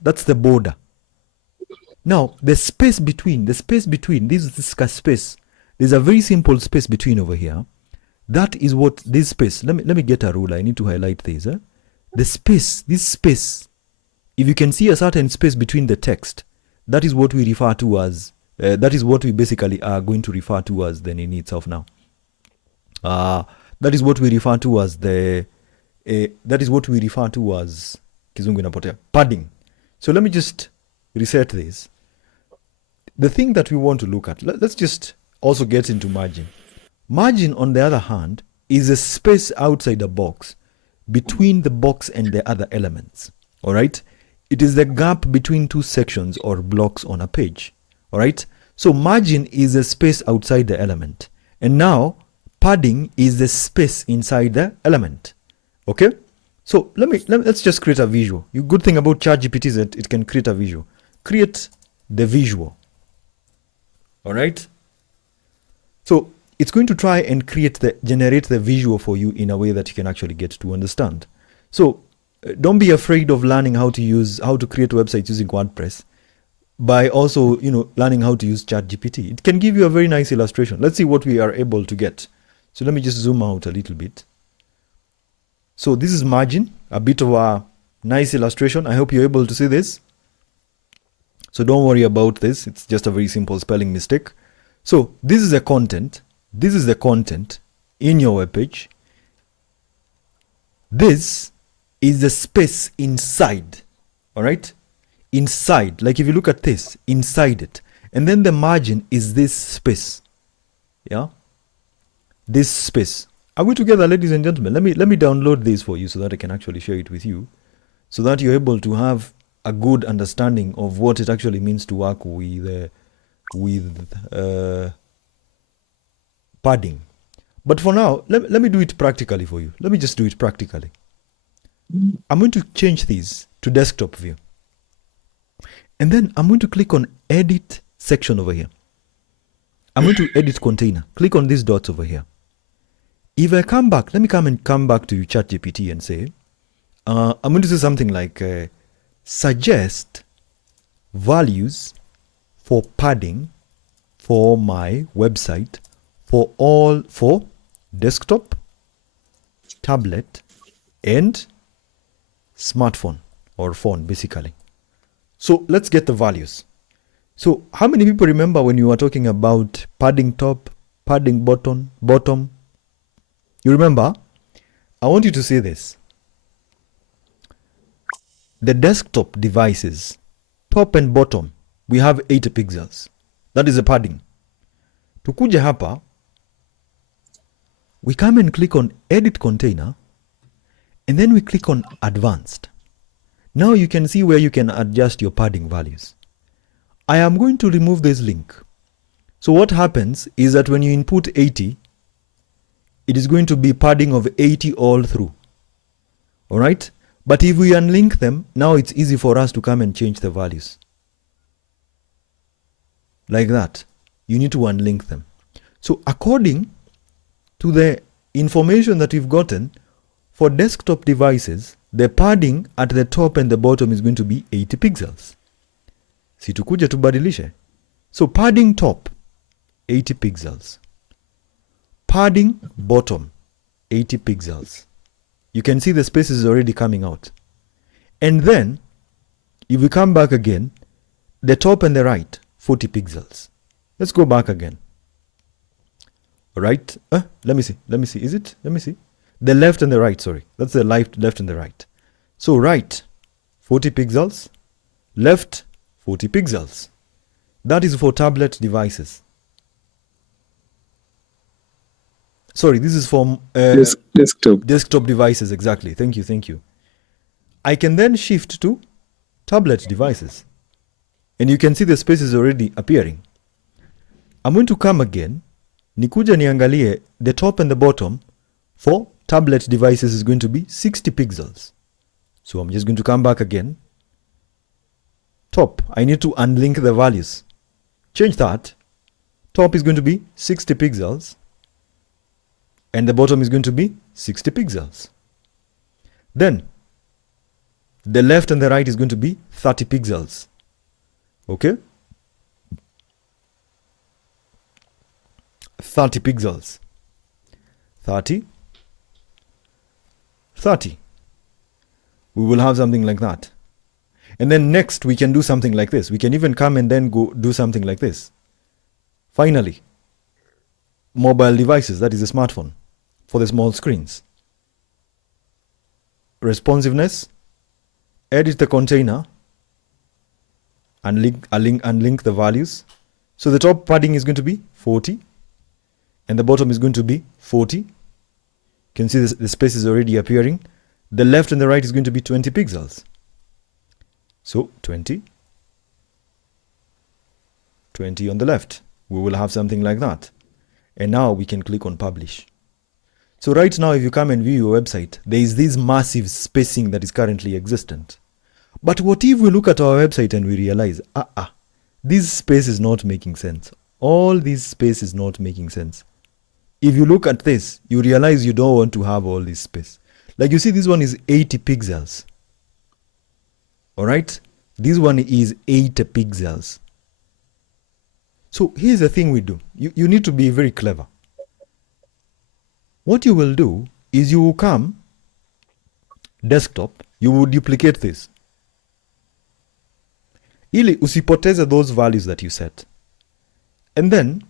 That's the border. Now, the space between, this space, there's a very simple space between over here. That is what this space, let me get a ruler. I need to highlight this. The space, this space, if you can see a certain space between the text, that is what we refer to as, that is what we basically are going to refer to as the nini itself now. That is what we refer to as kizungu inapotea, padding. So let me just reset this. The thing that we want to look at, let's just also get into margin. Margin, on the other hand, is a space outside a box between the box and the other elements. All right? It is the gap between two sections or blocks on a page. All right? So margin is a space outside the element. And now padding is the space inside the element. Okay? So let's just create a visual. The good thing about ChatGPT is that it can create a visual. Create the visual. All right? So it's going to try and generate the visual for you in a way that you can actually get to understand. So don't be afraid of learning how to create websites using WordPress by also, learning how to use ChatGPT. It can give you a very nice illustration. Let's see what we are able to get. So let me just zoom out a little bit. So this is margin, a bit of a nice illustration. I hope you're able to see this. So don't worry about this. It's just a very simple spelling mistake. So this is the content. This is the content in your web page. This is the space inside. All right? Inside. Like if you look at this, inside it. And then the margin is this space. Yeah? This space. Are we together, ladies and gentlemen? Let me download this for you so that I can actually share it with you, so that you're able to have a good understanding of what it actually means to work with padding. But for now, let me do it practically for you. Let me just do it practically. I'm going to change this to desktop view. And then I'm going to click on edit section over here. I'm going to edit container. Click on these dots over here. If I come back, let me come back to ChatGPT and say, I'm going to say something like, suggest values for padding for my website for desktop, tablet, and smartphone or phone, basically. So let's get the values. So how many people remember when you were talking about padding top, padding bottom? You remember? I want you to say this. The desktop devices, top and bottom, we have 8 pixels. That is the padding. Tukuje hapa, we come and click on edit container, and then we click on advanced. Now you can see where you can adjust your padding values. I am going to remove this link So what happens is that when you input 80, it is going to be padding of 80 all through. All right? But if we unlink them, now it's easy for us to come and change the values. Like that. You need to unlink them. So according to the information that we've gotten, for desktop devices, the padding at the top and the bottom is going to be 80 pixels. Si tukuje tubadilishe. So padding top, 80 pixels. Padding bottom, 80 pixels. You can see the spaces is already coming out. And then, if we come back again, the top and the right, 40 pixels. Let's go back again. Right? Let me see. Is it? Let me see. The left and the right, sorry. That's the left and the right. So right, 40 pixels. Left, 40 pixels. That is for tablet devices. Sorry, this is for desktop devices, exactly. Thank you. I can then shift to tablet devices. And you can see the space is already appearing. I'm going to come again. Nikuja niangalie, the top and the bottom for tablet devices is going to be 60 pixels. So I'm just going to come back again. Top, I need to unlink the values. Change that. Top is going to be 60 pixels. And the bottom is going to be 60 pixels. Then, the left and the right is going to be 30 pixels. Okay? 30 pixels. 30. We will have something like that. And then next, we can do something like this. We can even come and then go do something like this. Finally, mobile devices, that is a smartphone for the small screens. Responsiveness, edit the container, unlink the values. So the top padding is going to be 40 and the bottom is going to be 40. You can see the space is already appearing. The left and the right is going to be 20 pixels. So 20 on the left. We will have something like that. And now we can click on publish. So right now, if you come and view your website, there is this massive spacing that is currently existent. But what if we look at our website and we realize, this space is not making sense. All this space is not making sense. If you look at this, you realize you don't want to have all this space. Like you see, this one is 80 pixels. All right? This one is 80 pixels. So here's the thing we do. You need to be very clever. What you will do is you will come, desktop, you will duplicate this. Ili usipoteze those values that you set. And then,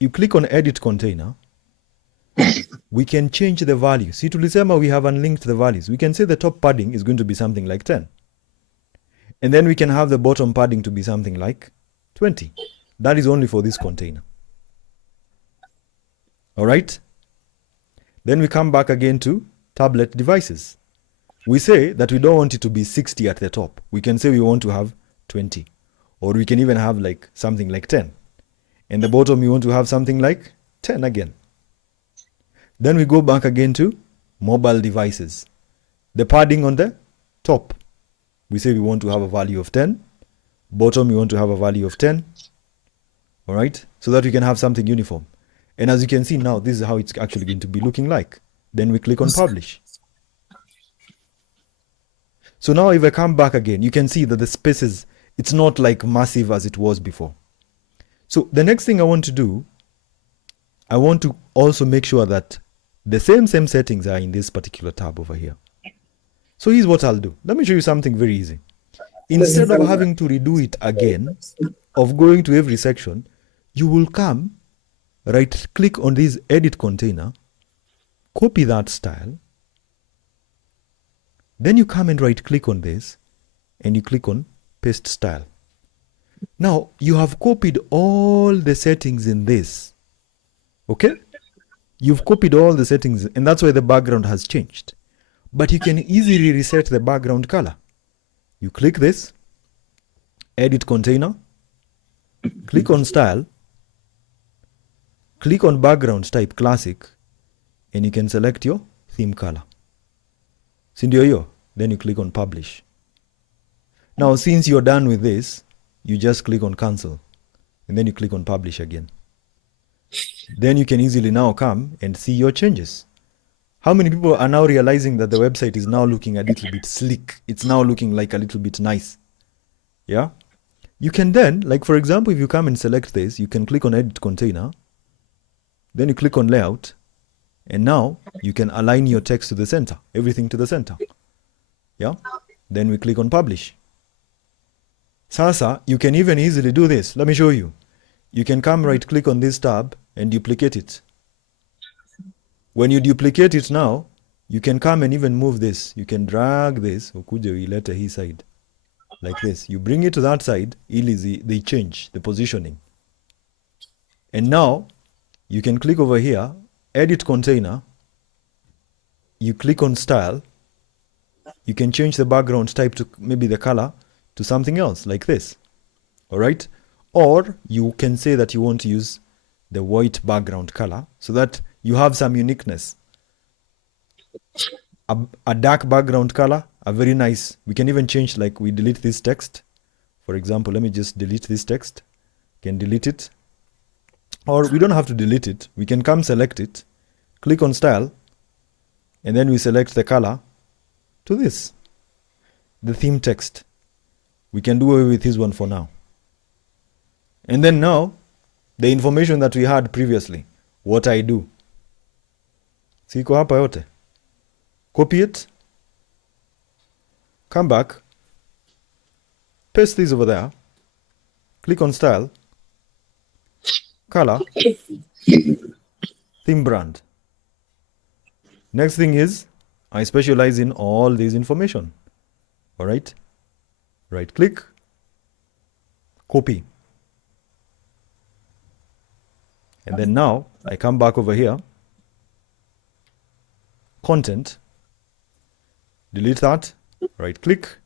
you click on edit container. We can change the value. See, tulisema we have unlinked the values. We can say the top padding is going to be something like 10. And then we can have the bottom padding to be something like 20. That is only for this container. All right? Then we come back again to tablet devices. We say that we don't want it to be 60 at the top. We can say we want to have 20. Or we can even have like something like 10. And the bottom we want to have something like 10 again. Then we go back again to mobile devices. The padding on the top. We say we want to have a value of 10. Bottom we want to have a value of 10. All right? So that we can have something uniform. And as you can see now, this is how it's actually going to be looking like. Then we click on publish. So now if I come back again, you can see that the spaces, it's not like massive as it was before. So the next thing I want to do, I want to also make sure that the same settings are in this particular tab over here. So here's what I'll do. Let me show you something very easy. Instead of having to redo it again, of going to every section, you will come, right click on this edit container, copy that style, then you come and right click on this and you click on paste style. Now you have copied all the settings in this. Okay? You've copied all the settings and that's why the background has changed. But you can easily reset the background color. You click this, edit container, click on style, click on background type classic, and you can select your theme color. Sindio yo, then you click on publish. Now, since you're done with this, you just click on cancel, and then you click on publish again. Then you can easily now come and see your changes. How many people are now realizing that the website is now looking a little bit sleek? It's now looking like a little bit nice. Yeah? You can then, like for example, if you come and select this, you can click on edit container, then you click on layout, and now you can align your text to the center, everything to the center. Yeah? Then we click on publish. Sasa, you can even easily do this. Let me show you. You can come right click on this tab and duplicate it. When you duplicate it now, you can come and even move this. You can drag this, ukuje uilete hii side. Like this. You bring it to that side, they change the positioning. And now, you can click over here, edit container. You click on style. You can change the background type to maybe the color to something else like this. All right? Or you can say that you want to use the white background color so that you have some uniqueness. A dark background color, a very nice. We can even change, like we delete this text. For example, let me just delete this text. Can delete it. Or we don't have to delete it. We can come select it, click on style, and then we select the color to this, the theme text. We can do away with this one for now. And then now, the information that we had previously, what I do. Siko hapa yote. Copy it. Come back. Paste this over there. Click on style. Color. Theme brand. Next thing is, I specialize in all this information. All right. Right click. Copy. And then now I come back over here. Content. Delete that. Right click.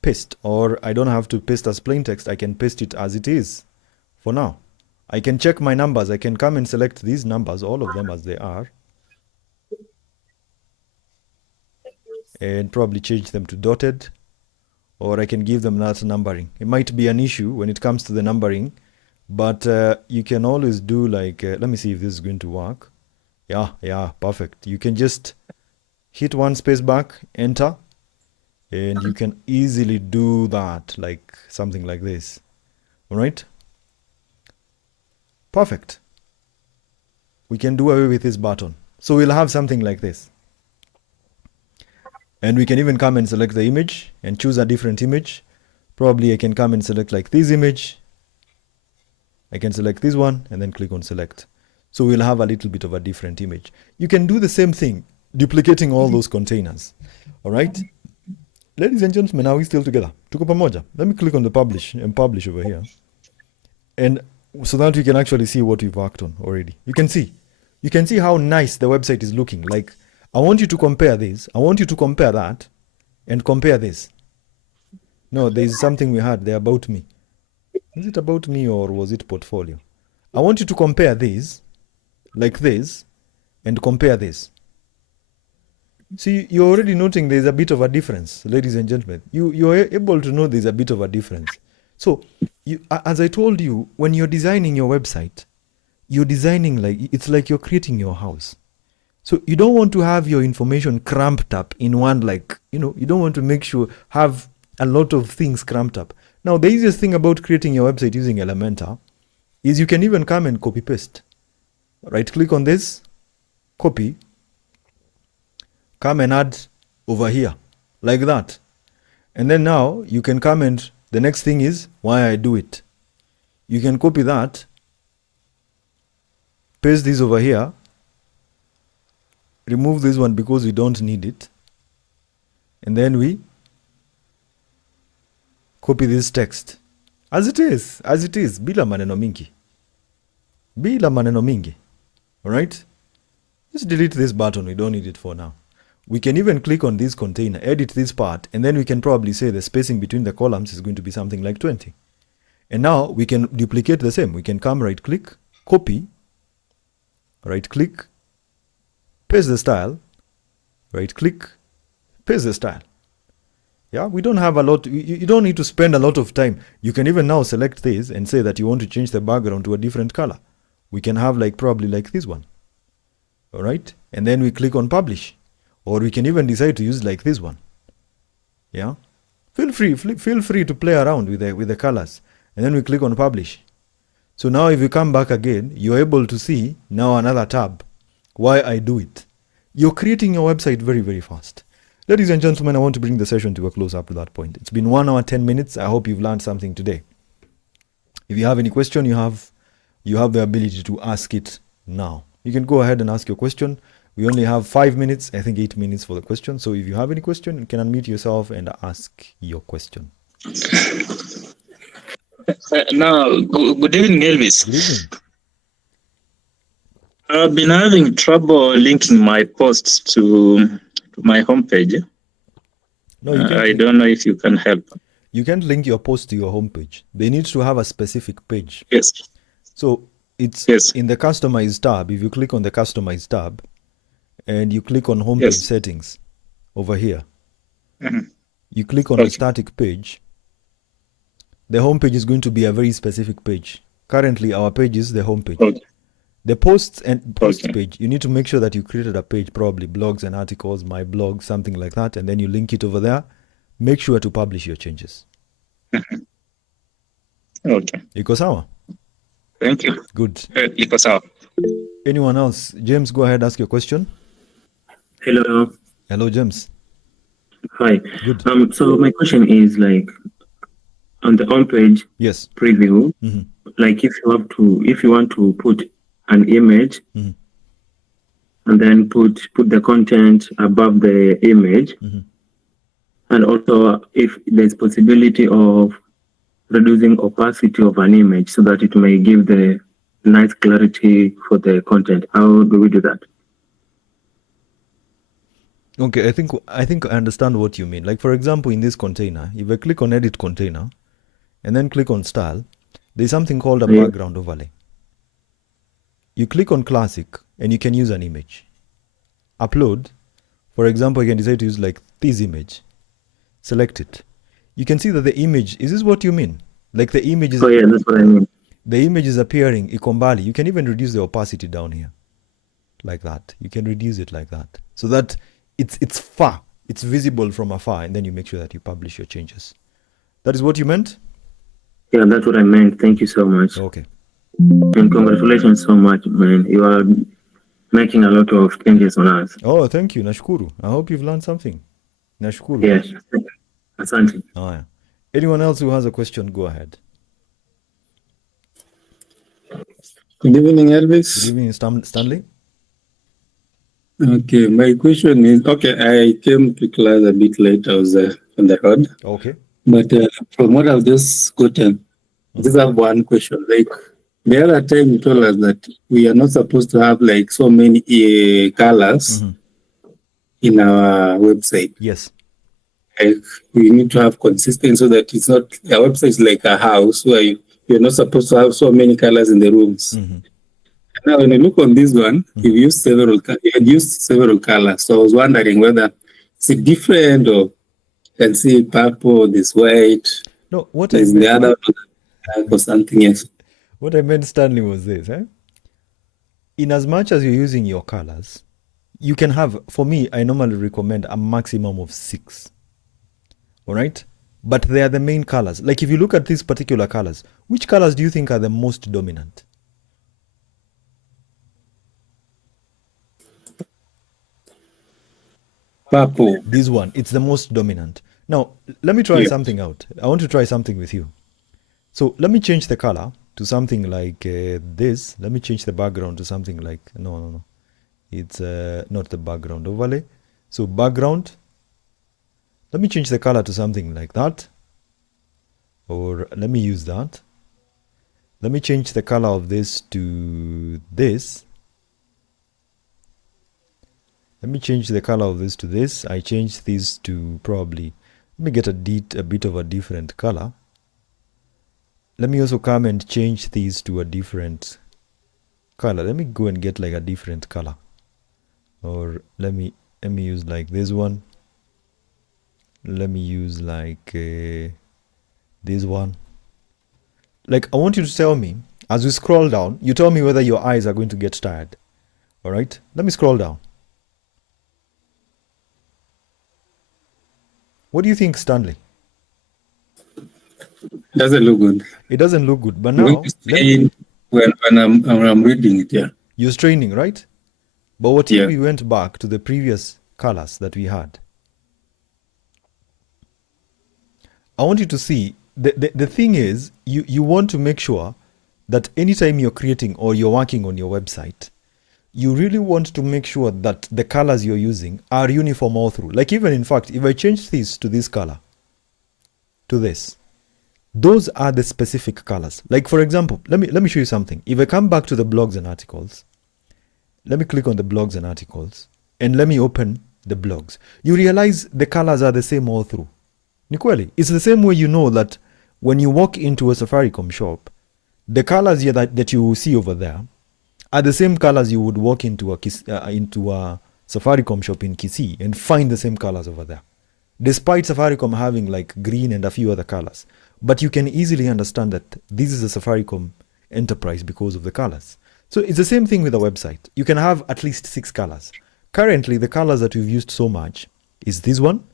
Paste. Or I don't have to paste as plain text. I can paste it as it is for now. I can check my numbers. I can come and select these numbers, all of them as they are. And probably change them to dotted. Or I can give them that numbering. It might be an issue when it comes to the numbering. But you can always do like, let me see if this is going to work. Yeah, perfect. You can just hit one space back, enter, and you can easily do that, like something like this. All right? Perfect. We can do away with this button. So we'll have something like this. And we can even come and select the image and choose a different image. Probably I can come and select like this image. I can select this one and then click on select. So we'll have a little bit of a different image. You can do the same thing, duplicating all those containers. All right? Ladies and gentlemen, are we still together? Tuko pamoja. Let me click on the publish and publish over here. And so that you can actually see what we've worked on already. You can see how nice the website is looking. Like, I want you to compare this. I want you to compare that and compare this. No, there is something we had there about me. Is it about me or was it portfolio? I want you to compare this, like this, and compare this. See, you're already noting there's a bit of a difference, ladies and gentlemen. You're able to know there's a bit of a difference. So, as I told you, when you're designing your website, you're designing it's like you're creating your house. So you don't want to have your information cramped up in one, you don't want to have a lot of things cramped up. Now, the easiest thing about creating your website using Elementor is you can even come and copy paste. Right click on this, copy, come and add over here, like that. And then now you can come and, the next thing is why I do it. You can copy that, paste this over here, remove this one because we don't need it. And then we copy this text as it is, bila maneno mingi. All right? Just delete this button. We don't need it for now. We can even click on this container, edit this part, and then we can probably say the spacing between the columns is going to be something like 20. And now we can duplicate the same. We can come right click, copy, right click, paste the style, right click, paste the style. Yeah, we don't have a lot. You don't need to spend a lot of time. You can even now select this and say that you want to change the background to a different color. We can have like probably like this one. All right. And then we click on publish, or we can even decide to use like this one. Yeah. Feel free to play around with the colors, and then we click on publish. So now if you come back again, you're able to see now another tab. Why I do it. You're creating your website very, very fast. Ladies and gentlemen, I want to bring the session to a close up to that point. It's been 1 hour, 10 minutes. I hope you've learned something today. If you have any question, you have the ability to ask it now. You can go ahead and ask your question. We only have 5 minutes, I think 8 minutes for the question. So if you have any question, you can unmute yourself and ask your question. Good evening, Elvis. Good evening. I've been having trouble linking my posts to my homepage. No, you can't. I don't know if you can help. You can't link your post to your homepage. They need to have a specific page. Yes. So it's in the Customize tab. If you click on the Customize tab and you click on Homepage Settings over here, you click on the static page, the homepage is going to be a very specific page. Currently, our page is the homepage. Okay. The posts and posts page, you need to make sure that you created a page, probably blogs and articles, my blog, something like that, and then you link it over there. Make sure to publish your changes. Okay. Iko sawa? Thank you. Good. Iko sawa. Anyone else? James, go ahead, ask your question. Hello. Hello, James. Hi. Good. So my question is like on the homepage preview, like if you want to put an image and then put the content above the image, and also if there's possibility of reducing opacity of an image so that it may give the nice clarity for the content. How do we do that? Okay, I think I understand what you mean. Like for example, in this container, if I click on edit container and then click on style, there's something called a background overlay. You click on classic and you can use an image. Upload. For example, you can decide to use like this image. Select it. You can see that the image, is this what you mean? Like the image is, that's what I mean. The image is appearing ikombali. You can even reduce the opacity down here. Like that. You can reduce it like that. So that it's far. It's visible from afar, and then you make sure that you publish your changes. That is what you meant? Yeah, that's what I meant. Thank you so much. Okay. And congratulations so much, man. You are making a lot of changes on us. Oh, thank you. Nashukuru. I hope you've learned something. Nashukuru. Yes. Asante. Oh, yeah. Anyone else who has a question, go ahead. Good evening, Elvis. Good evening, Stanley. Okay, my question is, I came to class a bit late. I was on the road. Okay. But from what I've just gotten, I just have one question. Like, the other time you told us that we are not supposed to have like so many colors in our website. Yes. Like, we need to have consistency so that it's not, our website is like a house where you're not supposed to have so many colors in the rooms. Now, when you look on this one, you used several colors. So I was wondering whether it's different, or you can see purple, this white. No, what there's the other or something else. What I meant, Stanley, was this. In as much as you're using your colors, you can have, for me, I normally recommend a maximum of 6. All right? But they are the main colors. Like if you look at these particular colors, which colors do you think are the most dominant? Purple. This one, it's the most dominant. Now, let me try something out. I want to try something with you. So let me change the color to something like this. Let me change the background to something like, no. It's not the background overlay. So background, let me change the color to something like that. Or let me use that. Let me change the color of this to this. Let me change the color of this to this. I change this to probably, let me get a bit of a different color. Let me also come and change these to a different color. Let me go and get like a different color. Or let me use like this one. Let me use like this one. Like, I want you to tell me, as we scroll down, you tell me whether your eyes are going to get tired. All right? Let me scroll down. What do you think, Stanley? Doesn't look good. It doesn't look good. But now, when I'm reading it, yeah. You're straining, right? But what if we went back to the previous colors that we had? I want you to see, the thing is, you want to make sure that anytime you're creating or you're working on your website, you really want to make sure that the colors you're using are uniform all through. Like, even in fact, if I change this to this color, to this, those are the specific colors. Like, for example, let me show you something. If I come back to the blogs and articles, let me click on the blogs and articles, and let me open the blogs. You realize the colors are the same all through. Nikweli, it's the same way you know that when you walk into a Safaricom shop, the colors that you see over there are the same colors you would walk into a Safaricom shop in Kisii and find the same colors over there. Despite Safaricom having like green and a few other colors. But you can easily understand that this is a Safaricom enterprise because of the colors. So it's the same thing with a website. You can have at least 6 colors. Currently, the colors that we've used so much is this one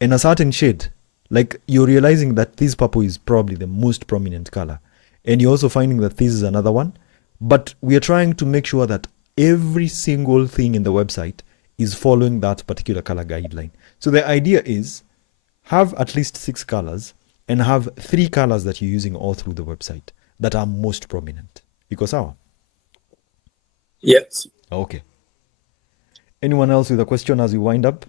and a certain shade. Like, you're realizing that this purple is probably the most prominent color. And you're also finding that this is another one. But we are trying to make sure that every single thing in the website is following that particular color guideline. So the idea is have at least 6 colors and have 3 colors that you're using all through the website that are most prominent. Iko sawa? Yes. Okay. Anyone else with a question as we wind up?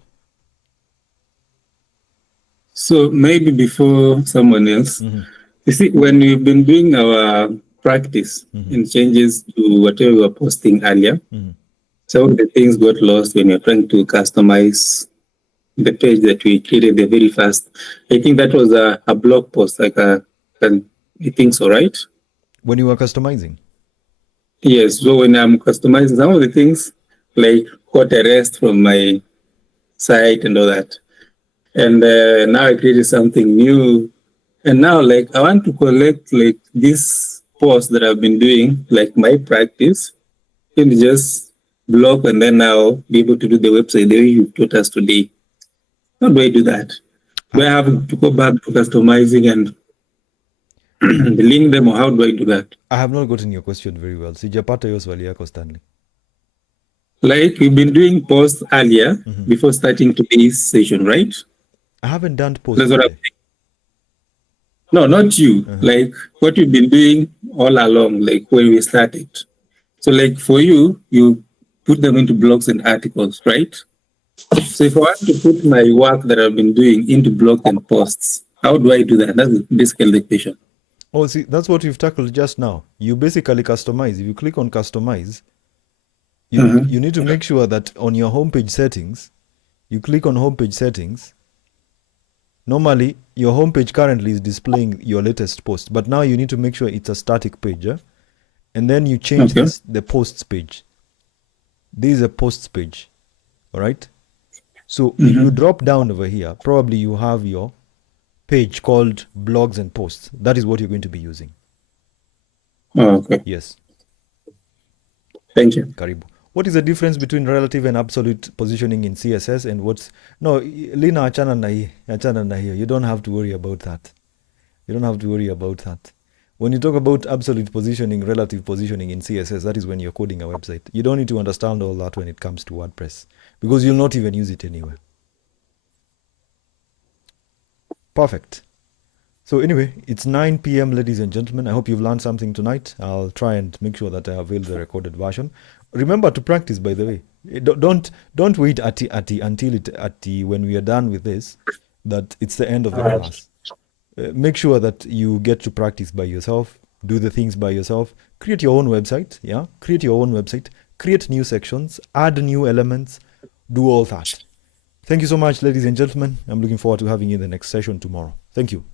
So maybe before someone else, you see, when we've been doing our practice and changes to whatever we were posting earlier, some of the things got lost when you're trying to customize the page that we created the very first. I think that was a blog post, like I think so, right? When you were customizing? Yes. So when I'm customizing some of the things, like got erased from my site and all that. And now I created something new. And now, like, I want to collect, like, this post that I've been doing, like my practice, and just block and then now be able to do the website the way you taught us today. How do I do that? Do I have to go back to customizing and link them, or how do I do that? I have not gotten your question very well. Sijapata hiyo swali yako, Stanley. Like, we've been doing posts earlier before starting today's session, right? I haven't done posts. That's what I'm saying. No, not you. Like, what you've been doing all along, like when we started. So, like, for you, you put them into blogs and articles, right? So if I want to put my work that I've been doing into blogs and posts, how do I do that? That's basically the question. Oh, see, that's what you've tackled just now. You basically customize. If you click on customize, you need to make sure that on your homepage settings, you click on homepage settings. Normally, your homepage currently is displaying your latest post, but now you need to make sure it's a static page. And then you change the posts page. This is a posts page. All right? So if you drop down over here, probably you have your page called blogs and posts. That is what you're going to be using. Oh, okay. Yes. Thank you. Karibu. What is the difference between relative and absolute positioning in CSS and what's... No, Lina, achana na hiyo. You don't have to worry about that. You don't have to worry about that. When you talk about absolute positioning, relative positioning in CSS, that is when you're coding a website. You don't need to understand all that when it comes to WordPress because you'll not even use it anywhere. Perfect. So anyway, it's 9 p.m., ladies and gentlemen. I hope you've learned something tonight. I'll try and make sure that I avail the recorded version. Remember to practice, by the way. Don't wait until when we are done with this, that it's the end of the class. Make sure that you get to practice by yourself, do the things by yourself, create your own website, create your own website, create new sections, add new elements, do all that. Thank you so much, ladies and gentlemen. I'm looking forward to having you in the next session tomorrow. Thank you.